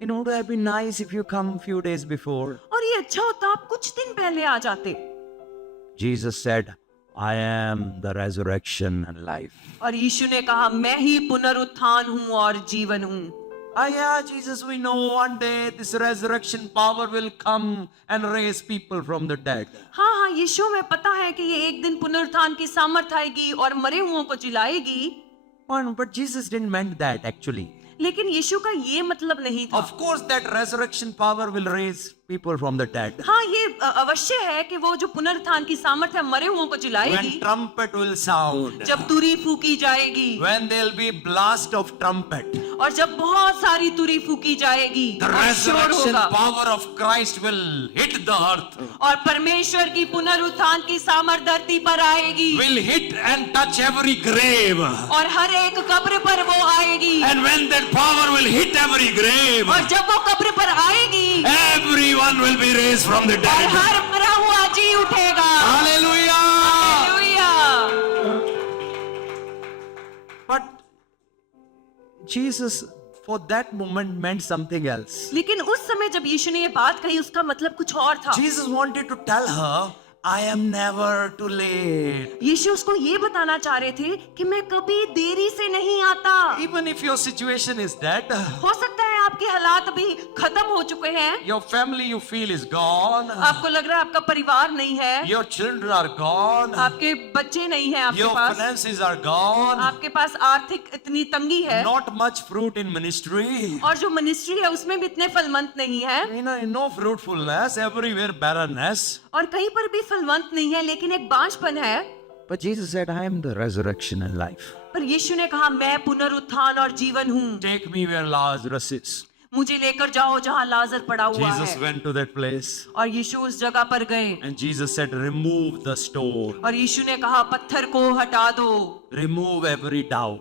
It would have been nice if you come few days before. और ये अच्छा होता आप कुछ दिन पहले आ जाते। Jesus said, I am the resurrection and life. और यीशु ने कहा, मैं ही पुनरुत्थान हूँ और जीवन हूँ। Yeah, Jesus, we know one day this resurrection power will come and raise people from the dead. हाँ हाँ, यीशु में पता है कि ये एक दिन पुनरुत्थान की सामर्थ आएगी और मरे हुओं को जिलाएगी। But Jesus didn't meant that actually. लेकिन यीशु का ये मतलब नहीं था। Of course, that resurrection power will raise people from the dead. हाँ, ये अवश्य है कि वो जो पुनरुत्थान की सामर्थ है मरे हुओं को जिलाएगी। When trumpet will sound, जब तुरी फूकी जाएगी, when there'll be blast of trumpet, और जब बहुत सारी तुरी फूकी जाएगी the और शोर resurrection होगा, power of Christ will hit the earth, और परमेश्वर की पुनरुत्थान की सामर्थ धरती पर आएगी, will hit and touch every grave. और हर एक कब्र पर वो आएगी, And when that power will hit every grave, और जब वो कब्र पर आएगी, everyone will be raised from the और dead. हर मरा हुआ जी उठेगा। Hallelujah! Hallelujah. But Jesus, for that moment, meant something else. लेकिन उस समय जब यीशु ने ये बात कही उसका मतलब कुछ और था। Jesus wanted to tell her, I am never too late. यीशु उसको ये बताना चाह रहे थे कि मैं कभी देरी से नहीं आता। Even if your situation is that, हो सकता है आपके हालात अभी खत्म हो चुके हैं, your family you feel is gone, आपको लग रहा है आपका परिवार नहीं है, your children are gone, आपके बच्चे नहीं हैं आपके your pass, finances are gone, आपके पास आर्थिक इतनी तंगी है, not much fruit in ministry. और जो मिनिस्ट्री है उसमें भी इतने फलवंत नहीं है, You know, no fruitfulness, everywhere barrenness. और कहीं पर भी फलवंत नहीं है, लेकिन एक बांझपन है। But Jesus said, I am the resurrection and life. पर यीशु ने कहा, मैं पुनरुत्थान और जीवन हूँ, Take me where Lazarus is. मुझे लेकर जाओ जहाँ लाजर पड़ा हुआ Jesus है। went to that place और यीशु उस जगह पर गए, and Jesus said, remove the stone, और यीशु ने कहा, पत्थर को हटा दो, remove every doubt,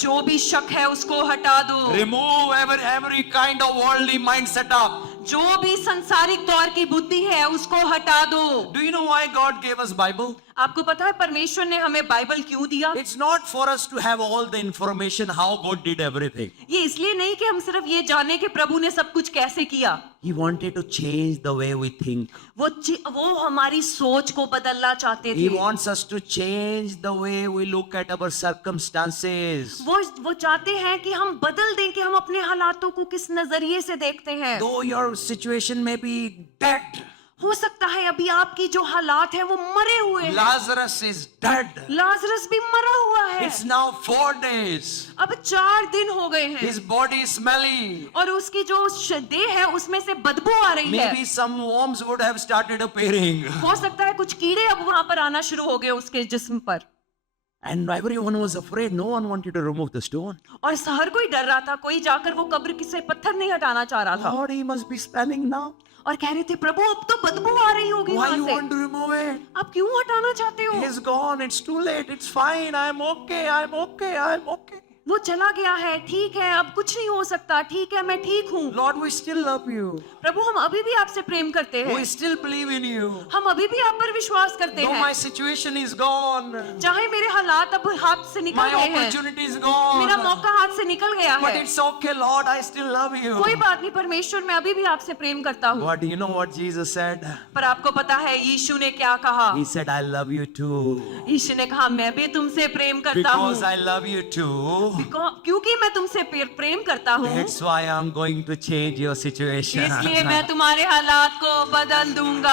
जो भी शक है उसको हटा दो, remove every kind of worldly mind setup. जो भी संसारिक तौर की बुद्धि है उसको हटा दो। Do you know why God gave us Bible? आपको पता है परमेश्वर ने हमें बाइबल क्यों दिया? It's not for us to have all the information how God did everything. ये इसलिए नहीं कि हम सिर्फ ये जाने कि प्रभु ने सब कुछ कैसे किया। He wanted to change the way we think. वो हमारी सोच को बदलना चाहते He थे। wants us to change the way we look at our circumstances. वो चाहते हैं कि हम बदल दें कि हम अपने हालातों को किस नजरिए से देखते हैं। Though your situation may be dead, हो सकता है अभी आपकी जो हालात हैं वो मरे हुए हैं। Lazarus is dead. लाजरस भी मरा हुआ है। It's now 4 days. अब 4 दिन हो गए हैं His body is smelly. और उसकी जो देह है उसमें से बदबू आ रही है। Maybe some worms would have started appearing. हो सकता है कुछ कीड़े अब वहां पर आना शुरू हो गए उसके जिस्म पर। And everyone was afraid. No one wanted to remove the stone. और हर कोई डर रहा था, कोई जाकर वो कब्र से पत्थर नहीं हटाना चाह रहा था Lord, he must be smelling now. और कह रहे थे प्रभु अब तो बदबू आ रही होगी Why वहां you से, want to remove it? आप क्यों हटाना चाहते हो? He's gone. It's too late. It's fine. I'm okay. I'm okay. I'm okay. वो चला गया है, ठीक है, अब कुछ नहीं हो सकता, ठीक है, मैं ठीक हूँ। Lord, we still love you. प्रभु हम अभी भी आपसे प्रेम करते हैं, We still believe in you. हम अभी भी आप पर विश्वास करते Though हैं। my situation is gone, चाहे मेरे हालात अब हाथ से निकल my गए हैं, opportunity is मेरा gone. मौका हाथ से निकल गया But है, it's okay, Lord. I still love you. कोई बात नहीं परमेश्वर, मैं अभी भी आपसे प्रेम करता हूँ। But you know what Jesus said? पर आपको पता है यीशु ने क्या कहा? He said, I love you too. यीशु ने कहा मैं भी तुमसे प्रेम करता हूँ, Because I love you too. क्योंकि मैं तुमसे प्रेम करता हूँ, That's why I'm going to change your situation. इसलिए मैं तुम्हारे हालात को बदल दूंगा।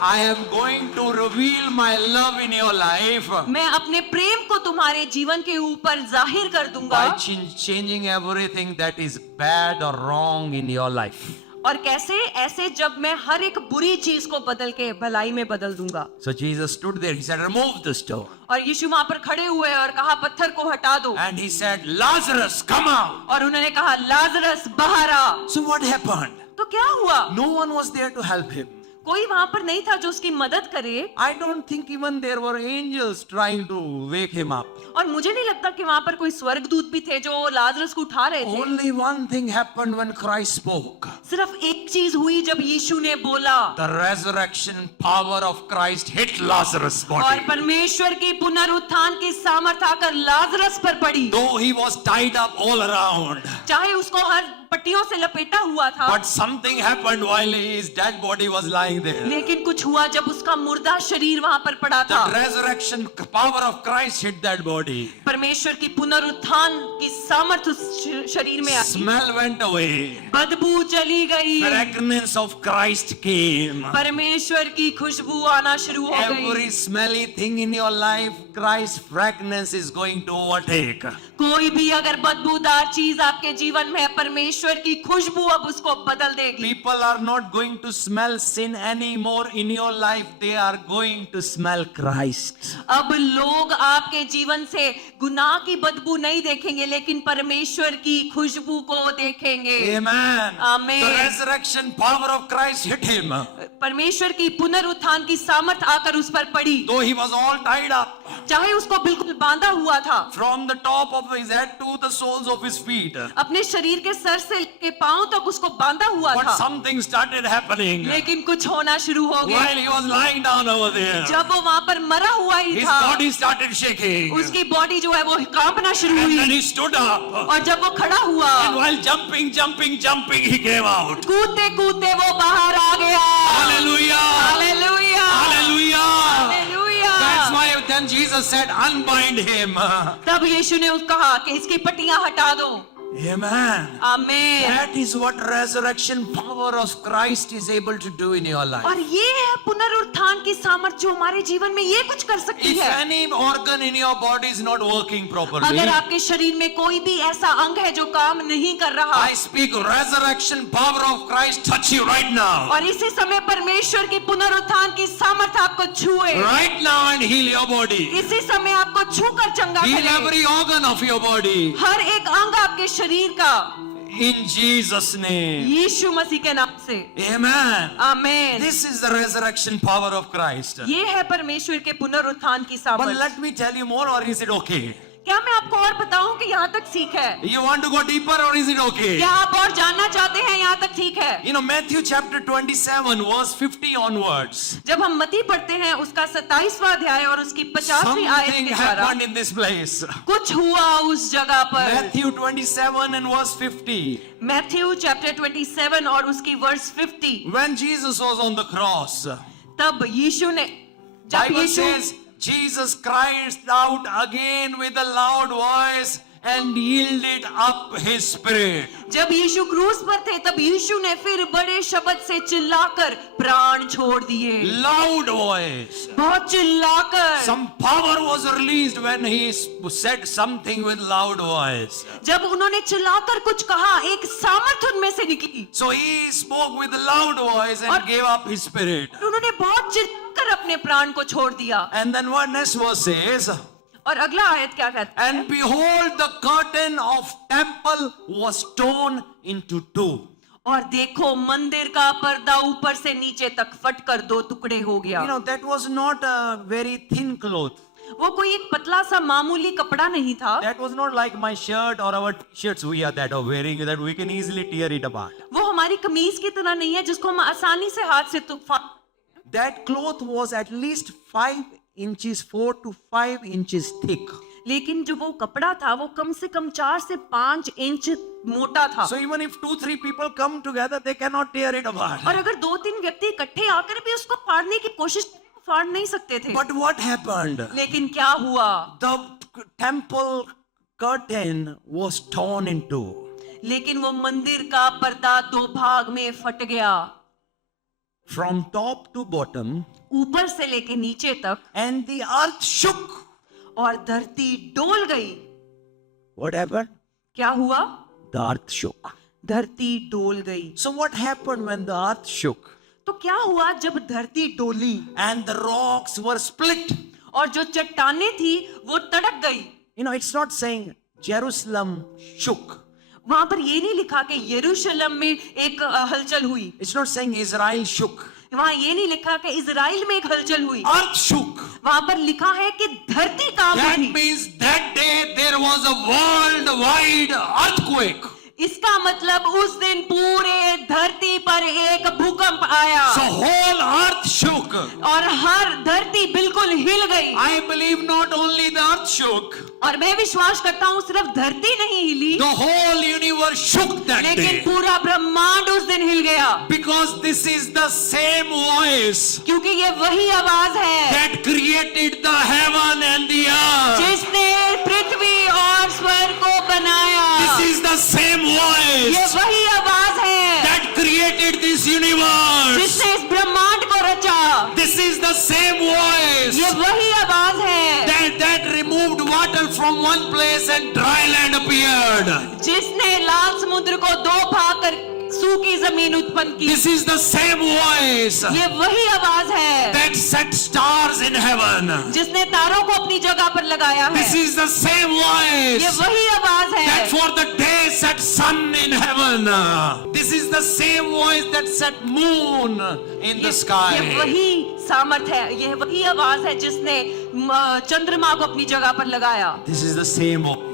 I am going to reveal my love in your life मैं अपने प्रेम को तुम्हारे जीवन के ऊपर जाहिर कर दूंगा। by changing everything that is bad or wrong in your life. और कैसे? ऐसे जब मैं हर एक बुरी चीज को बदल के भलाई में बदल दूंगा। So Jesus stood there. He said, remove the stone. और यीशु वहां पर खड़े हुए और कहा पत्थर को हटा दो। And he said, Lazarus, come out. और उन्होंने कहा लाजरस बाहर आ। So what happened? तो क्या हुआ? No one was there to help him. कोई वहां पर नहीं था जो उसकी मदद करे। I don't think even there were angels trying to wake him up. और मुझे नहीं लगता कि वहां पर कोई स्वर्गदूत भी थे जो लाजरस को उठा रहे थे। Only one thing happened when Christ spoke. सिर्फ एक चीज हुई जब यीशु ने बोला The resurrection power of Christ hit Lazarus' और body. परमेश्वर की पुनरुत्थान की सामर्थ आकर लाजरस पर पड़ी। Though he was tied up all around, चाहे उसको हर पट्टियों से लपेटा हुआ था, but something happened while his dead body was lying there. लेकिन कुछ हुआ जब उसका मुर्दा शरीर वहां पर पड़ा था। The resurrection power of Christ hit that body. परमेश्वर की पुनरुत्थान की सामर्थ उस शरीर में आई। Smell went away. बदबू चली गई। Fragrance of Christ came. परमेश्वर की खुशबू आना शुरू हो गई। Every smelly thing in your life, Christ's fragrance is going to overtake. कोई भी अगर बदबूदार चीज आपके जीवन में है, परमेश्वर की खुशबू अब उसको बदल देगी। People are not going to smell sin anymore in your life. They are going to smell Christ. अब लोग आपके जीवन से गुनाह की बदबू नहीं देखेंगे, लेकिन परमेश्वर की खुशबू को देखेंगे। Amen. Amen. The resurrection power of Christ hit him. परमेश्वर की पुनरुत्थान की सामर्थ आकर उस पर पड़ी। Though he was all tied up, चाहे उसको बिल्कुल बांधा हुआ था, from the top of his head to the soles of his feet. अपने शरीर के सर से लेके पांव तक उसको बांधा हुआ But था, something started happening लेकिन कुछ होना शुरू हो गया। while he was lying down over there. जब वो वहां पर मरा हुआ ही His था, body started shaking. उसकी बॉडी जो है वो कांपना शुरू And then हुई he stood up. और जब वो खड़ा हुआ, And while jumping, he came out. कूदते कूदते वो बाहर आ गया। Hallelujah! Hallelujah, Hallelujah! Hallelujah. That's why then Jesus said, unbind him. तब यीशु ने कहा कि इसकी पट्टियां हटा दो। Amen. आमीन। That is what resurrection power of Christ is able to do in your life. और ये है पुनरुत्थान की सामर्थ जो हमारे जीवन में ये कुछ कर सकती If है। any organ in your body is not working properly, अगर आपके शरीर में कोई भी ऐसा अंग है जो काम नहीं कर रहा, I speak resurrection power of Christ touch you right now. और इसी समय परमेश्वर की पुनरुत्थान की सामर्थ आपको छुए, Right now and heal your body. इसी समय आपको छूकर चंगा Heal करे, every organ of your body. हर एक अंग आपके शरीर का, In Jesus' name. यीशु मसीह के नाम से। Amen. आमीन। This is the resurrection power of Christ. ये है परमेश्वर के पुनरुत्थान की But सामर्थ। let me tell you more, or is it okay? क्या मैं आपको और बताऊं कि यहाँ तक ठीक है? You want to go deeper or is it okay? क्या आप और जानना चाहते हैं यहाँ तक ठीक है? You know, Matthew chapter 27 verse 50 onwards. जब हम मत्ती पढ़ते हैं उसका 27वां अध्याय और उसकी 50वीं आयत Something के द्वारा happened in this place. कुछ हुआ उस जगह पर। Matthew 27 and verse 50. Matthew chapter 27 और उसकी verse 50। When Jesus was on the cross, तब यीशु ने, जब Bible Yeshu, says Jesus cried out again with a loud voice and yielded up his spirit. जब यीशु क्रूस पर थे तब यीशु ने फिर बड़े शब्द से चिल्लाकर प्राण छोड़ दिए। Loud voice. बहुत चिल्लाकर। Some power was released when he said something with loud voice. जब उन्होंने चिल्लाकर कुछ कहा एक सामर्थ उनमें से निकली। So he spoke with a loud voice and gave up his spirit. उन्होंने बहुत चिल्लाकर अपने प्राण को छोड़ दिया। And then what next verse says, और अगला आयत क्या कहता है? and behold, the curtain of temple was torn into two. और देखो मंदिर का पर्दा ऊपर से नीचे तक फटकर दो टुकड़े हो गया। You know, that was not a very thin cloth. वो कोई एक पतला सा मामूली कपड़ा नहीं था। That was not like my shirt or our t-shirts we are that are wearing that we can easily tear it apart. वो हमारी कमीज की तरह नहीं है जिसको हम आसानी से हाथ से That cloth was at least 5 inches, 4 to 5 inches thick. लेकिन जो वो कपड़ा था वो कम से कम 4 से 5 इंच मोटा था। So even if 2-3 people come together, they cannot tear it apart. और अगर 2-3 व्यक्ति इकट्ठे आकर भी उसको फाड़ने की कोशिश फाड़ नहीं सकते थे। But what happened? लेकिन क्या हुआ? The temple curtain was torn in two. लेकिन वो मंदिर का पर्दा दो भाग में फट गया। From top to bottom. ऊपर से लेके नीचे तक। And the earth shook. और धरती डोल गई। What happened? क्या हुआ? The earth shook. धरती डोल गई। So what happened when the earth shook? तो क्या हुआ जब धरती डोली? And the rocks were split. और जो चट्टानें थी वो तड़क गई। You know, it's not saying Jerusalem shook. वहां पर ये नहीं लिखा कि यरूशलेम में एक हलचल हुई। It's not saying Israel shook. वहां ये नहीं लिखा कि इजराइल में एक हलचल हुई। Earth shook. वहां पर लिखा है कि धरती कांप That उठी। means that day there was a worldwide earthquake. इसका मतलब उस दिन पूरे धरती पर एक भूकंप आया। So whole earth shook. और हर धरती बिल्कुल हिल गई। I believe not only the earth shook. और मैं विश्वास करता हूँ सिर्फ धरती नहीं हिली, The whole universe shook that लेकिन day. पूरा ब्रह्मांड उस दिन हिल गया। Because this is the same voice क्योंकि ये वही आवाज है that created the heaven and the earth. जिसने पृथ्वी और स्वर्ग को बनाया। This is the same ये voice वही आवाज है that created this universe. जिसने इस ब्रह्मांड को रचा। This is the same voice ये वही आवाज है that removed water from one place and dry land appeared. जिसने लाल समुद्र को दो भाग कर सूखी जमीन उत्पन्न की। This is the same voice ये वही आवाज है that set stars in heaven. जिसने तारों को अपनी जगह पर लगाया है। This is the same ये voice वही आवाज है that for the day set sun in heaven. This is the same voice that set moon in the ये sky. वही सामर्थ है, ये वही आवाज है जिसने चंद्रमा को अपनी जगह पर लगाया। This is the same voice.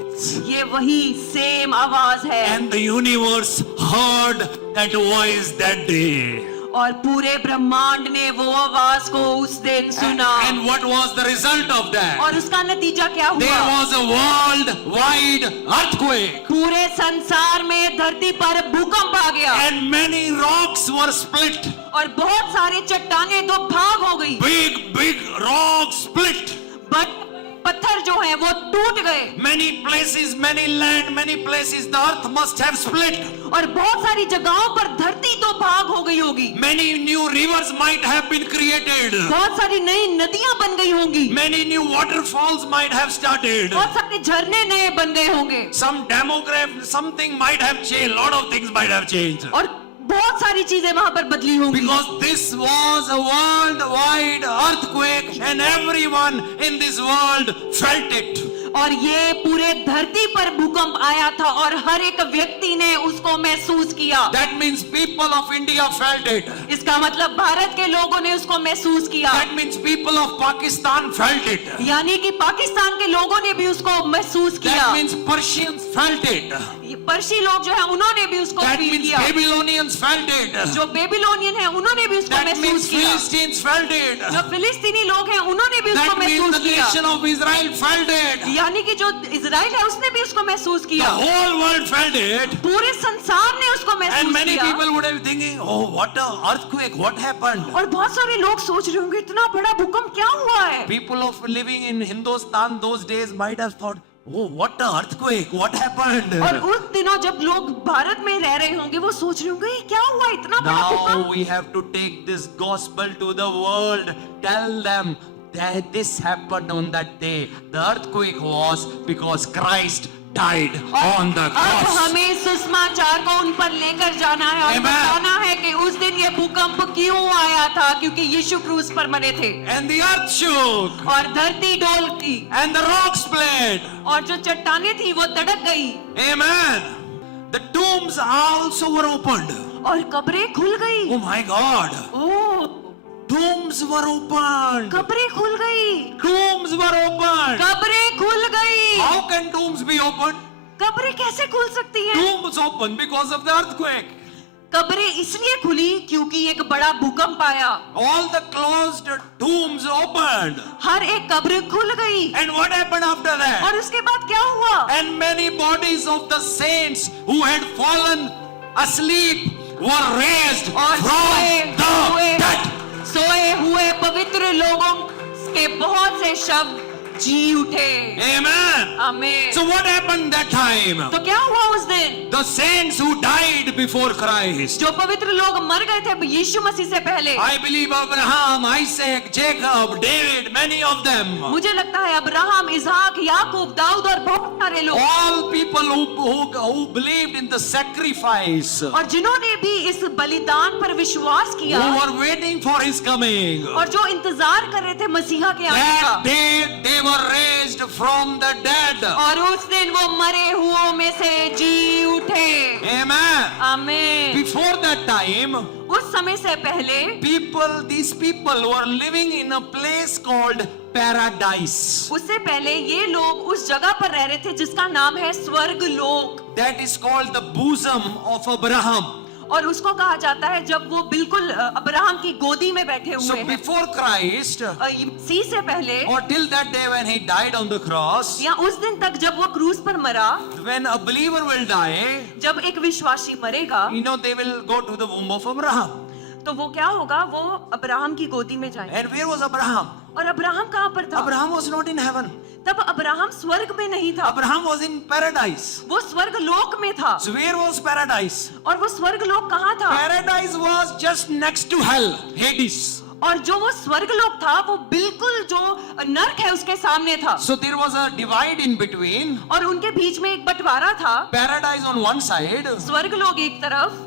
ये वही सेम आवाज है। And the universe heard that voice that day. और पूरे ब्रह्मांड ने वो आवाज को उस दिन सुना। And what was the result of that? और उसका नतीजा क्या There हुआ? was a worldwide earthquake. पूरे संसार में धरती पर भूकंप आ गया। And many rocks were split. और बहुत सारे चट्टानें दो भाग हो गई। Big rocks split. बट पत्थर जो है वो टूट गए। Many places, many land, many places the earth must have split. और बहुत सारी जगहों पर धरती दो भाग हो गई होगी। Many new rivers might have been created. बहुत सारी नई नदियां बन गई होंगी। Many new waterfalls might have started. बहुत सारे झरने नए बन गए होंगे। Some demographic, something might have changed. A lot of things might have changed. और बहुत सारी चीजें वहां पर बदली होंगी। Because this was a worldwide earthquake and everyone in this world felt it. और ये पूरे धरती पर भूकंप आया था और हर एक व्यक्ति ने उसको महसूस किया। That means people of India felt it. इसका मतलब भारत के लोगों ने उसको महसूस किया। That means people of Pakistan felt it. यानी कि पाकिस्तान के लोगों ने भी उसको महसूस किया। That means Persians felt it. ये पर्शी लोग जो है उन्होंने भी उसको That फील means किया। Babylonians felt it. जो बेबीलोनियन है उन्होंने भी उसको That means महसूस किया। Philistines felt it. जो फिलिस्तीनी लोग हैं उन्होंने भी उसको That means महसूस the किया। nation of Israel felt it. यानी कि जो इजराइल है उसने भी उसको महसूस The किया। whole world felt it. पूरे संसार ने उसको And महसूस many किया। people would have been thinking, oh, what a earthquake, what happened? और बहुत सारे लोग सोच रहे होंगे इतना बड़ा भूकंप क्या हुआ है। People of living in Hindustan those days might have thought, oh, what a earthquake, what happened? और उस दिनों जब लोग भारत में रह रहे होंगे वो सोच रहे होंगे ये क्या हुआ इतना बड़ा Now भूकंप। we have to take this gospel to the world. Tell them that this happened on that day. The earthquake was because Christ died on the अब cross. हमें सुसमाचार को उन पर लेकर जाना है और Amen. बताना है कि उस दिन ये भूकंप क्यों आया था, क्योंकि यीशु क्रूस पर मरे थे And the earth shook. और धरती डोलती And the rocks split. और जो चट्टानें थी वो तड़क गई Amen. The tombs also were opened. और कब्रें खुल गई। Oh my God. O Tombs were opened. कब्रें खुल गई। Tombs were opened. कब्रें खुल गई। How can tombs be opened? कब्रें कैसे खुल सकती हैं? Tombs opened because of the earthquake. कब्रें इसलिए खुली क्योंकि एक बड़ा भूकंप आया। All the closed tombs opened. हर एक कब्र खुल गई। And what happened after that? और उसके बाद क्या हुआ? And many bodies of the saints who had fallen asleep were raised और from the dead. सोए हुए पवित्र लोगों के बहुत से शव जी उठे। Amen. आमीन। So what happened that time? तो क्या हुआ उस दिन? The saints who died before Christ. जो पवित्र लोग मर गए थे यीशु मसीह से पहले। I believe Abraham, Isaac, Jacob, David, many of them. मुझे लगता है अब्राहम, इसहाक, याकूब, दाऊद और बहुत सारे लोग All people who believed in the sacrifice, who और जिन्होंने भी इस बलिदान पर विश्वास किया were waiting for his coming, और जो इंतजार कर रहे थे मसीहा के आने का, that day they were raised from the dead. और उस दिन वो मरे हुओं में से जी उठे। Amen. आमीन। Before that time, उस समय से पहले these people were living in a place called paradise. उससे पहले ये लोग उस जगह पर रह रहे थे जिसका नाम है स्वर्ग लोक, That is called the bosom of Abraham. और उसको कहा जाता है जब वो बिल्कुल अब्राहम की गोदी में बैठे So हुए हैं। before Christ, मसीह से पहले or till that day when he died on the cross, या उस दिन तक जब वो क्रूस पर मरा, when a believer will die, जब एक विश्वासी मरेगा they will go to the womb of Abraham. तो वो क्या होगा, वो अब्राहम की गोदी में जाएंगे। And where was Abraham? और अब्राहम कहाँ पर था? Abraham was not in heaven. तब अब्राहम स्वर्ग में नहीं था, Abraham was in paradise. वो स्वर्ग लोक में था। So where was paradise? और वो स्वर्ग लोक कहाँ था? Paradise was just next to hell, Hades. और जो वो स्वर्ग लोक था वो बिल्कुल जो नरक है उसके सामने था। So there was a divide in between. और उनके बीच में एक बंटवारा था, Paradise on one side स्वर्ग लोक एक तरफ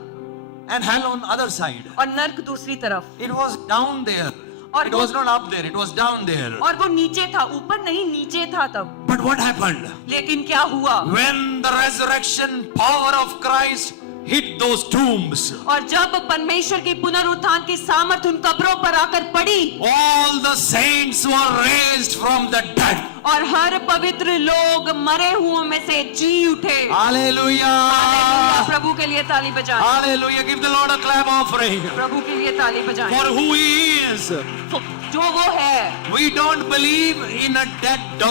and hell on other side. और नरक दूसरी तरफ। It was down there. और It was not up there. It was down there. और वो नीचे था, ऊपर नहीं, नीचे था तब। But what happened? लेकिन क्या हुआ? When the resurrection power of Christ hit those tombs, और जब परमेश्वर की पुनरुत्थान की सामर्थ्य उन कब्रों पर आकर पड़ी, all the saints were raised from the dead. और हर पवित्र लोग मरे हुओं में से जी उठे। Hallelujah. हालेलुया, प्रभु के लिए ताली बजाएं। Hallelujah. Give the Lord a clap offering. प्रभु के लिए ताली बजाएं। For who he is. जो वो है, We don't believe in a dead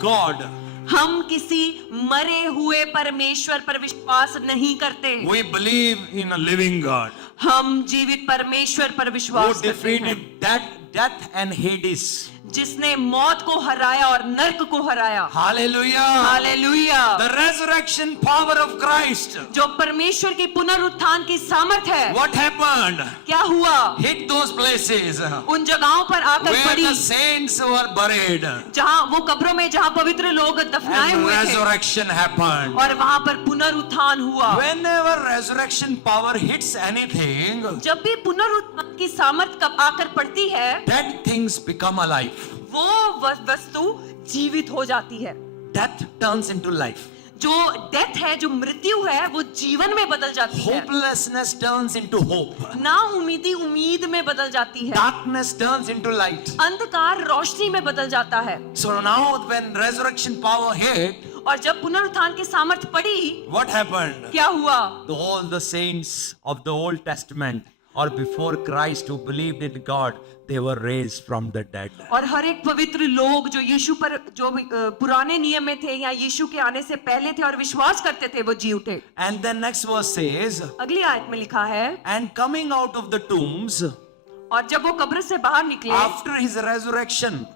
God. हम किसी मरे हुए परमेश्वर पर विश्वास नहीं करते, We believe in a living God हम जीवित परमेश्वर पर who विश्वास करते हैं, defeated death and Hades. जिसने मौत को हराया और नरक को हराया। Hallelujah. Hallelujah. The resurrection power of Christ. जो परमेश्वर की पुनरुत्थान की सामर्थ है, What happened? क्या हुआ? Hit those places उन जगहों पर आकर where पड़ी the saints were buried जहाँ वो कब्रों में जहाँ पवित्र लोग दफनाए and हुए थे, resurrection happened. और वहाँ पर पुनरुत्थान हुआ। Whenever resurrection power hits anything, जब भी पुनरुत्थान की सामर्थ कब आकर पड़ती है, dead things become alive. वो वस्तु जीवित हो जाती है। death turns into life. जो डेथ है, जो मृत्यु है, वो जीवन में बदल जाती है। Hopelessness turns into hope. ना उम्मीदी उम्मीद में बदल जाती है। Darkness turns into light. अंधकार रोशनी में बदल जाता है। So now when resurrection power hit, और जब पुनरुत्थान की सामर्थ पड़ी, what happened? क्या हुआ? All the saints of the Old Testament or before Christ who believed in God, they were raised from the dead. और हर एक पवित्र लोग जो यीशु पर जो पुराने नियम में थे या यीशु के आने से पहले थे और विश्वास करते थे, वो जी उठे। And then next verse says, अगली आयत में लिखा है, and coming out of the tombs और जब वो कब्र से बाहर निकले after his resurrection,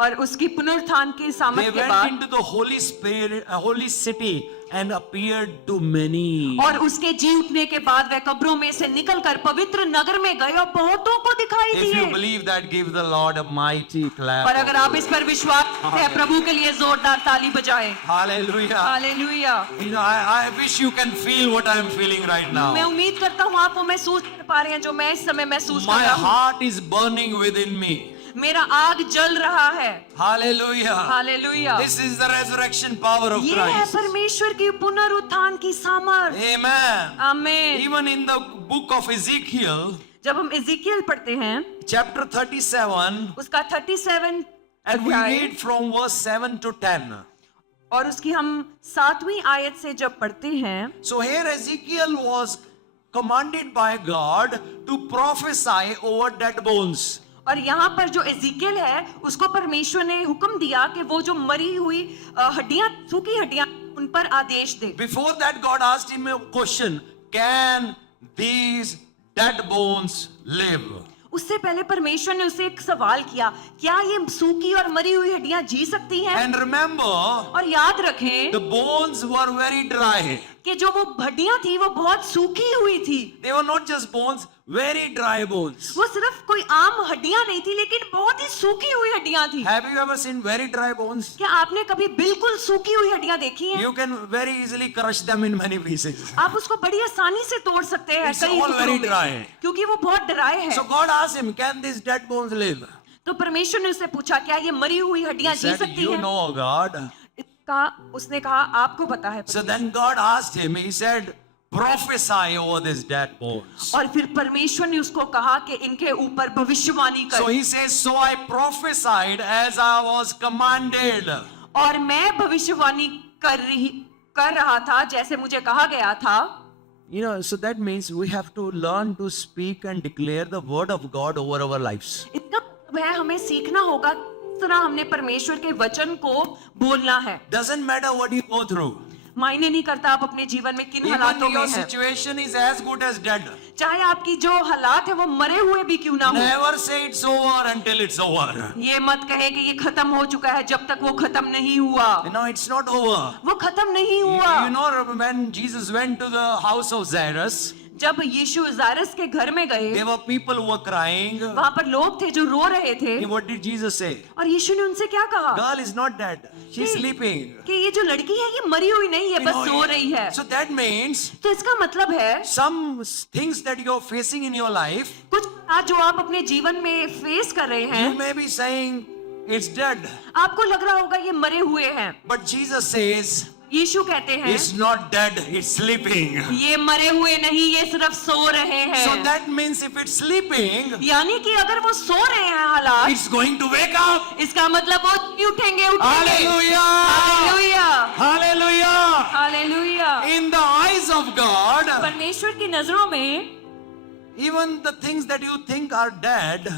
और उसकी पुनरुत्थान की they सामर्थ के went बाद into the holy spirit, holy city and appeared to many. और उसके जी उठने के बाद वह कब्रों में से निकलकर पवित्र नगर में गए और बहुतों को दिखाई If you दिए। believe that, give the Lord a mighty clap. और अगर आप इस पर विश्वास करते हैं, प्रभु के लिए जोरदार ताली बजाएं। Hallelujah. Hallelujah. You know, I wish you can feel what I am feeling right now. मैं उम्मीद करता हूँ आप वो महसूस कर पा रहे हैं जो मैं इस समय महसूस कर My रहा हूँ। heart is burning within me. मेरा आग जल रहा है। Hallelujah. Hallelujah. This is the resurrection power of ये है Christ. परमेश्वर की पुनरुत्थान की सामर्थ। Amen. आमीन। Even in the book of Ezekiel, जब हम इज़िकियल पढ़ते हैं, chapter 37, उसका 37 and we अध्याय read from verse 7 to 10. और उसकी हम 7वीं आयत से जब पढ़ते हैं, So here Ezekiel was commanded by God to prophesy over dead bones. और यहाँ पर जो इज़िकियल है उसको परमेश्वर ने हुक्म दिया कि वो जो मरी हुई हड्डियां, सूखी हड्डियां, उन पर आदेश दे। Before that, God asked him a question: can these dead bones live? उससे पहले परमेश्वर ने उसे एक सवाल किया, क्या ये सूखी और मरी हुई हड्डियां जी सकती हैं? And remember, और याद रखें the bones were very dry. कि जो वो हड्डियां थी वो बहुत सूखी हुई थी। They were not just bones, very dry bones. वो सिर्फ कोई आम हड्डियां नहीं थी, लेकिन बहुत ही सूखी हुई हड्डियां थी। Have you ever seen very dry bones? क्या आपने कभी बिल्कुल सूखी हुई हड्डियां देखी हैं? You can very easily crush them in many pieces. आप उसको बड़ी आसानी से तोड़ सकते हैं It's कई all टुकड़ों very में, dry. क्योंकि वो बहुत ड्राई है। So God asked him, can these dead bones live? तो परमेश्वर ने उससे पूछा, क्या ये मरी हुई हड्डियां He जी said, सकती you हैं? know, God. उसने कहा, आपको पता है। So then God asked him, he said, prophesy over these dead bones. और फिर परमेश्वर ने उसको कहा कि इनके ऊपर भविष्यवाणी So कर। he says, so I prophesied as I was commanded. और मैं भविष्यवाणी कर रहा था जैसे मुझे कहा गया था। You know, so that means we have to learn to speak and declare the word of God over our lives. इतना वह हमें सीखना होगा किस तरह हमने परमेश्वर के वचन को बोलना है। Doesn't matter what you go through. मायने नहीं करता आप अपने जीवन में किन Even हालातों में your हैं। situation is as good as dead. चाहे आपकी जो हालात है वो मरे हुए भी क्यों ना हो। Never say it's over until it's over. ये मत कहे कि ये खत्म हो चुका है जब तक वो खत्म नहीं हुआ। No, it's not over. वो खत्म नहीं हुआ। You know, when Jesus went to the house of Jairus, जब यीशु जायरस के घर में गए, there were people who were crying. वहां पर लोग थे जो रो रहे थे। What did Jesus say? और यीशु ने उनसे क्या कहा? Girl is not dead. She's कि- sleeping. कि ये जो लड़की है ये मरी हुई नहीं है, You बस know, सो रही है। So that means तो इसका मतलब है some things that you're facing in your life, कुछ आज जो आप अपने जीवन में फेस कर रहे you हैं, may be saying it's dead. आपको लग रहा होगा ये मरे हुए हैं। But Jesus says यीशु कहते हैं it's not dead, it's sleeping. ये मरे हुए नहीं, ये सिर्फ सो रहे So हैं। that means if it's sleeping, यानी कि अगर वो सो रहे हैं हालात, it's going to wake up. इसका मतलब वो उठेंगे। Hallelujah! Hallelujah, Hallelujah! Hallelujah. In the eyes of God, परमेश्वर की नजरों में even the things that you think are dead,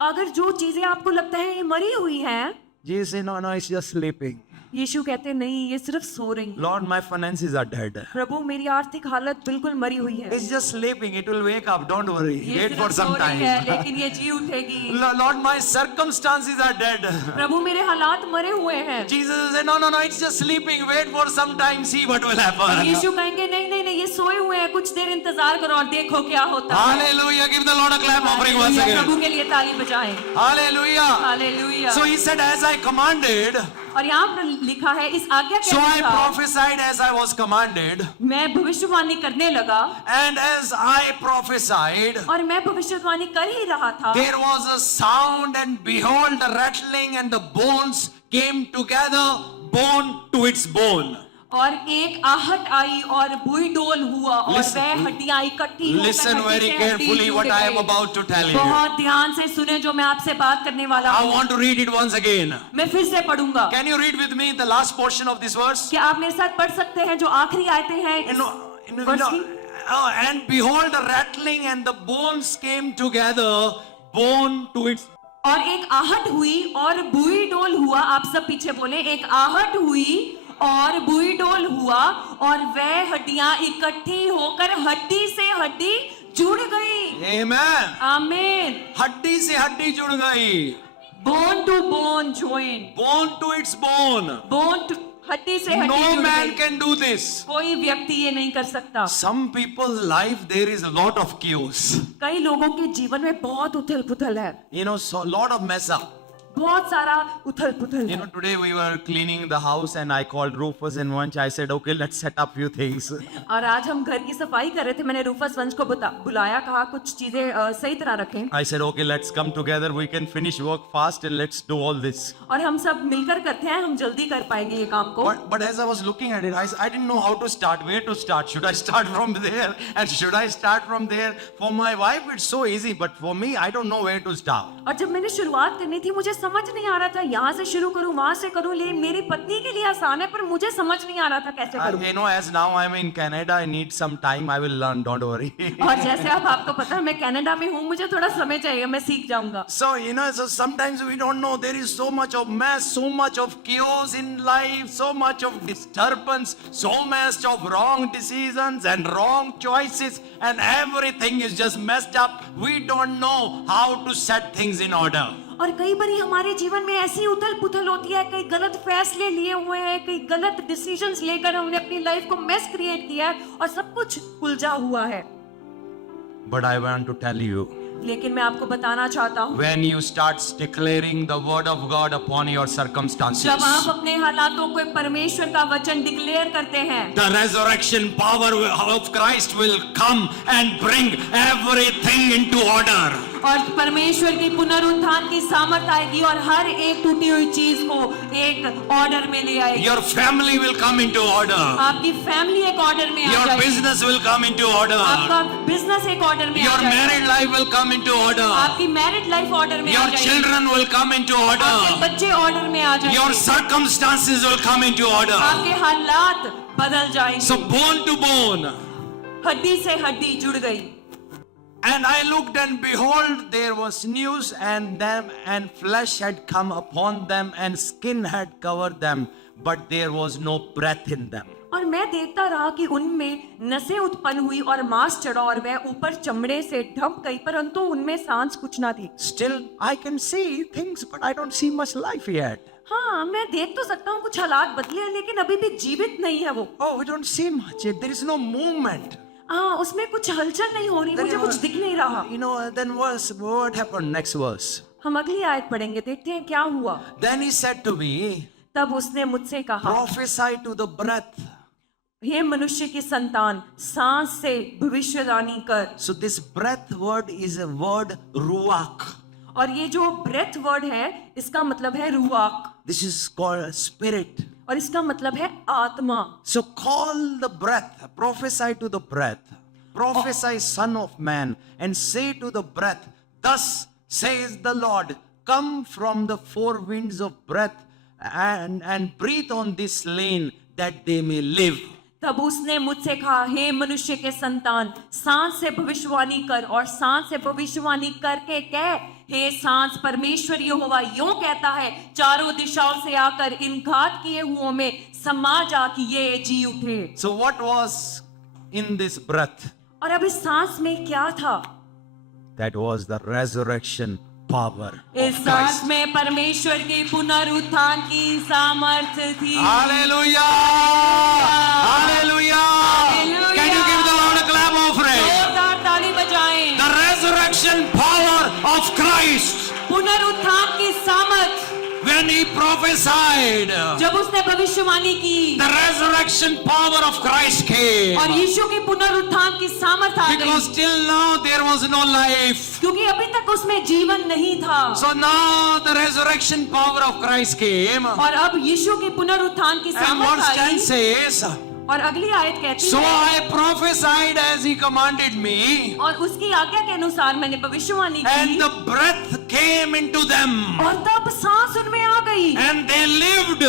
अगर जो चीजें आपको लगता है ये मरी हुई हैं, Jesus says, no, it's just sleeping. यीशु कहते नहीं, ये सिर्फ सो रही हैं। Lord, my finances are dead. प्रभु मेरी आर्थिक हालत बिल्कुल मरी हुई है। It's just sleeping. It will wake up. Don't worry. ये Wait सिर्फ for सो some रही है, time. लेकिन ये जी उठेगी। Lord, my circumstances are dead. प्रभु मेरे हालात मरे हुए हैं। Jesus said, no, it's just sleeping. Wait for some time. See what will happen. यीशु कहेंगे नहीं नहीं नहीं, ये सोए हुए हैं, कुछ देर इंतजार करो और देखो क्या होता है। Hallelujah. Give the Lord a clap offering once hallelujah, Prabhu again. के लिए ताली बजाएं। Hallelujah. Hallelujah. So he said, as I commanded, और यहाँ पर लिखा है इस आज्ञा के so I अनुसार prophesied as I was commanded. मैं भविष्यवाणी करने लगा, And as I prophesied, और मैं भविष्यवाणी कर ही रहा था। there was a sound, and behold, the rattling, and the bones came together, bone to its bone. और एक आहट आई और भूई डोल हुआ और Listen- वह हड्डियां इकट्ठी होकर Listen हड्डी very से हड्डी carefully जुड़ what I am गई। about to tell you. बहुत ध्यान से सुने जो मैं आपसे बात करने वाला I हूँ। want to read it once again. मैं फिर से पढ़ूंगा। Can you read with me the last portion of this verse? क्या आप मेरे साथ पढ़ सकते हैं जो आखिरी आयतें हैं You इस know, वर्ष की? and behold, the rattling and the bones came together, bone to its. और एक आहट हुई और भूई डोल हुआ। आप सब पीछे बोले, एक आहट हुई और भूई डोल हुआ और वह हड्डियां इकट्ठी होकर हड्डी से हड्डी जुड़ गई। Amen. आमीन। हड्डी से हड्डी जुड़ गई. Bone to bone join, Bone to its bone. Bone to हड्डी से हड्डी No जुड़ man गई। can do this. कोई व्यक्ति ये नहीं कर सकता। Some people's life there is a lot of chaos. कई लोगों के जीवन में बहुत उथल पुथल है, You know, so lot of mess up. बहुत सारा उथल पुथल You है। know, today we were cleaning the house and I called Rufus and once I said, okay, let's set up few things. और आज हम घर की सफाई कर रहे थे। मैंने रूफस वंश को बुलाया, कहा कुछ चीजें सही तरह रखें I said, okay, let's come together. We can finish work fast and let's do all this. और हम सब मिलकर करते हैं, हम जल्दी कर पाएंगे ये काम को। But as I was looking at it, I didn't know how to start, where to start. Should I start from there? And should I start from there? For my wife, it's so easy, but for me, I don't know where to start. और जब मैंने शुरुआत करनी थी, मुझे समझ नहीं आ रहा था यहाँ से शुरू करूँ, वहां से करूँ। ले मेरी पत्नी के लिए आसान है, पर मुझे समझ नहीं आ रहा था कैसे करूँ। You know, as now I'm in Canada, I need some time. I will learn, don't worry. और जैसे अब आपको पता है मैं कनाडा में हूँ, मुझे थोड़ा समय चाहिए, मैं सीख जाऊंगा। So, you know, so sometimes we don't know. There is so much of mess, so much of chaos in life, so much of disturbance, so much of wrong decisions and wrong choices, and everything is just messed up. We don't know how to set things in order. और कई बारी हमारे जीवन में ऐसी उथल पुथल होती है, कई गलत फैसले लिए हुए हैं, कई गलत डिसीजंस लेकर हमने अपनी लाइफ को मेस क्रिएट किया है और सब कुछ उलझा हुआ है। But I want to tell you, लेकिन मैं आपको बताना चाहता हूँ, when you start declaring the word of God upon your circumstances, जब आप अपने हालातों को परमेश्वर का वचन डिक्लेयर करते हैं, the resurrection power of Christ will come and bring everything into order. और परमेश्वर की पुनरुत्थान की सामर्थ आएगी और हर एक टूटी हुई चीज को एक ऑर्डर में ले आएगी। Your family will come into order. आपकी फैमिली एक ऑर्डर में आ Your जाएगी। business will come into order. आपका बिजनेस एक ऑर्डर में आ Your जाएगा। married life will come into order. आपकी मैरिड लाइफ ऑर्डर में आ Your जाएगी। children will come into आपके order. बच्चे ऑर्डर में आ Your जाएंगे। circumstances will come into order. आपके हालात बदल जाएंगे। So bone to bone. हड्डी से हड्डी जुड़ गई। And I looked and behold, there was news and them and flesh had come upon them and skin had covered them, but there was no breath in them. और मैं देखता रहा कि उनमें नसें उत्पन्न हुई और मांस चढ़ा और वह ऊपर चमड़े से ढक गई, परंतु उनमें सांस कुछ ना थी। Still, I can see things, but I don't see much life yet. हाँ, मैं देख तो सकता हूँ कुछ हालात बदले हैं, लेकिन अभी भी जीवित नहीं है वो। Oh, we don't see much. There is no movement. हाँ, उसमें कुछ हलचल नहीं हो रही, मुझे कुछ दिख नहीं रहा। You know, then what happened? Next verse. हम अगली आयत पढ़ेंगे, देखते हैं क्या हुआ। Then he said to me, तब उसने मुझसे कहा, prophesy to the breath. हे मनुष्य की संतान, सांस से भविष्यवाणी कर। So this breath word is a word ruach. और ये जो ब्रेथ वर्ड है, इसका मतलब है रुआक, This is called spirit. और इसका मतलब है आत्मा। So call the breath, prophesy to the breath, prophesy son of man, and say to the breath, thus says the Lord, come from the four winds of breath and breathe on this slain that they may live. तब उसने मुझसे कहा, हे मनुष्य के संतान, सांस से भविष्यवाणी कर और सांस से भविष्यवाणी करके कह, हे सांस, परमेश्वर यहोवा यूं कहता है, चारों दिशाओं से आकर इन घात किए हुओं में समा जा कि ये जी उठे। So what was in this breath? और अब इस सांस में क्या था? That was the resurrection power. इस सांस में परमेश्वर की पुनरुत्थान की सामर्थ्य थी। Hallelujah! Hallelujah! Hallelujah! Can you give the Lord a clap offering? जोरदार ताली बजाएं। The resurrection power of Christ. पुनरुत्थान की सामर्थ। When when he prophesied, जब उसने भविष्यवाणी की the resurrection power of Christ came. और यीशु की पुनरुत्थान की सामर्थ आ Because गई, till now there was no life. क्योंकि अभी तक उसमें जीवन नहीं था। So now the resurrection power of Christ came. और अब यीशु की पुनरुत्थान की And सामर्थ verse 10 आई। says, और अगली आयत कहती so है, I prophesied as he commanded me, और उसकी आज्ञा के अनुसार मैंने भविष्यवाणी and की the breath came into them, और तब सांस उनमें आ गई and they lived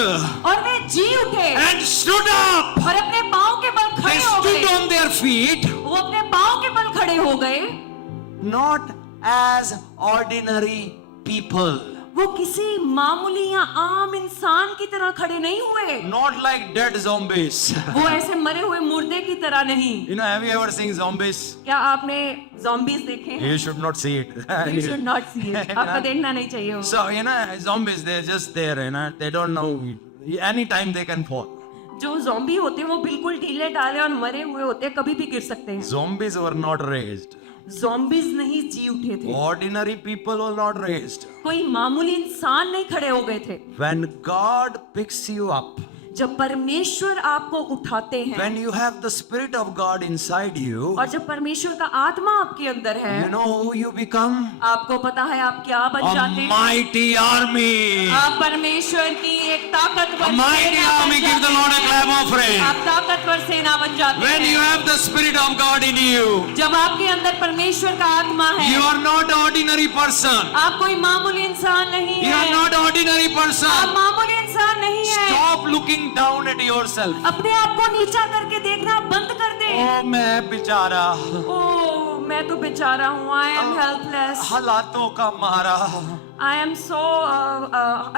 और वे जी उठे and stood up. और अपने पाँव के बल They खड़े हो stood गए। on their feet, वो अपने पाँव के बल खड़े हो गए। not as ordinary people, वो किसी मामूली या आम इंसान की तरह खड़े नहीं हुए, not like dead zombies. वो ऐसे मरे हुए मुर्दे की तरह नहीं। You know, have you ever seen zombies? क्या आपने zombies देखे हैं? You should not see it. You should not see it. आपको देखना नहीं चाहिए वो। So, you know, zombies, they're just there, you know, they don't know. Anytime they can fall. जो zombie होते हैं वो बिल्कुल ढीले ढाले और मरे हुए होते हैं, कभी भी गिर सकते हैं। Zombies were not raised. zombies नहीं जी उठे थे, Ordinary people were not raised. कोई मामूली इंसान नहीं खड़े हो गए थे। When God picks you up, जब परमेश्वर आपको उठाते हैं when you have the Spirit of God inside you, और जब परमेश्वर का आत्मा आपके अंदर है, you know who you become? आपको पता है आप क्या बन A जाते हैं? mighty army. आप परमेश्वर की एक ताकतवर A mighty सेना बन army. Give the जाते Lord a हैं। clap offering. आप ताकतवर सेना बन जाते When you हैं। have the Spirit of God in you, जब आपके अंदर परमेश्वर का आत्मा है, you are not an ordinary person. आप कोई मामूली इंसान नहीं You are है। not an ordinary आप person. मामूली इंसान नहीं है। Stop looking down at yourself. अपने आप को नीचा करके देखना बंद कर दे। ओ मैं बेचारा, ओह मैं तो बेचारा हूँ। I am helpless. हालातों का मारा, I am so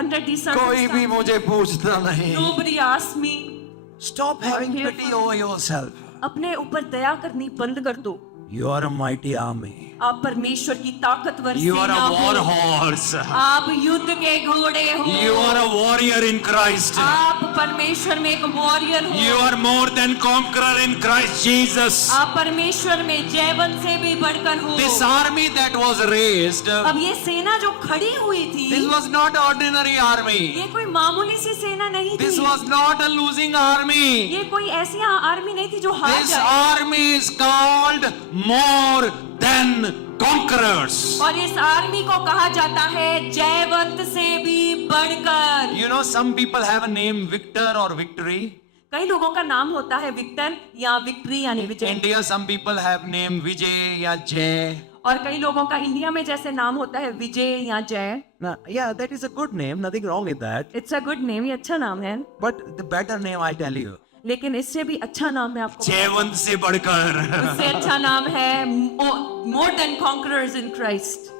under these कोई भी circumstances. मुझे पूछता नहीं. Nobody asked me. Stop having pity over yourself. अपने ऊपर दया करनी बंद कर दो। You are a mighty army. आप परमेश्वर की ताकतवर You are सेना a war हो। horse. आप युद्ध के घोड़े हो। You are a warrior in Christ. आप परमेश्वर में एक वॉरियर हो। You are more than conqueror in Christ Jesus. आप परमेश्वर में जयवंत से भी बढ़कर हो। This army that was raised, अब ये सेना जो खड़ी हुई थी, this was not ordinary army. ये कोई मामूली सी सेना नहीं This थी। was not a losing army. ये कोई ऐसी आर्मी नहीं थी जो हार This जाए। army is called more than conquerors. और इस आर्मी को कहा जाता है जयवंत से भी बढ़कर। You know, some people have a name Victor or Victory. कई लोगों का नाम होता है विक्टर या विक्ट्री यानी In Vijay, India, some people have name Vijay या Jay. और कई लोगों का इंडिया में जैसे नाम होता है विजय या जय। Now, yeah, that is a good name. Nothing wrong with that. It's a good name, ये अच्छा नाम है, But the better name, I tell you, लेकिन इससे भी अच्छा नाम है आपको, जयवंत से बढ़कर. उससे अच्छा नाम है more than conquerors in Christ.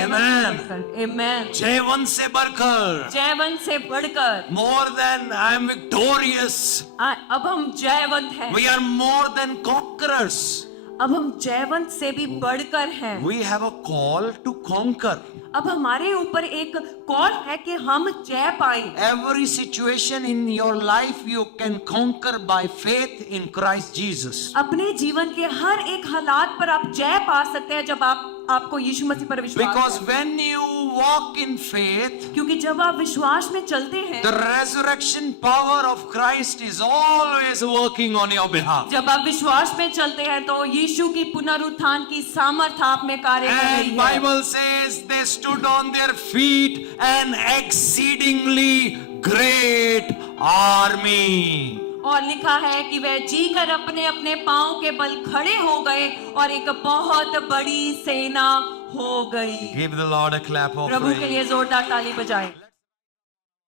Amen. आमेन। जयवंत से बढ़कर. जयवंत से बढ़कर। More than I am victorious. अब हम जयवंत हैं। We are more than conquerors. अब हम जयवंत से भी बढ़कर हैं। We have a call to conquer. अब हमारे ऊपर एक कॉल है कि हम जय पाएं। Every situation in your life you can conquer by faith in Christ Jesus. अपने जीवन के हर एक हालात पर आप जय पा सकते हैं जब आपको यीशु मसीह पर विश्वास Because है। when you walk in faith, क्योंकि जब आप विश्वास में चलते हैं, the resurrection power of Christ is always working on your behalf. जब आप विश्वास में चलते हैं तो यीशु की पुनरुत्थान की सामर्थ आप में कार्य कर रही And है। Bible says they stood on their feet, an exceedingly great army. और लिखा है कि वह जीकर अपने अपने पांव के बल खड़े हो गए और एक बहुत बड़ी सेना हो गई। Give the Lord a clap प्रभु के offering. लिए जोरदार ताली बजाएं।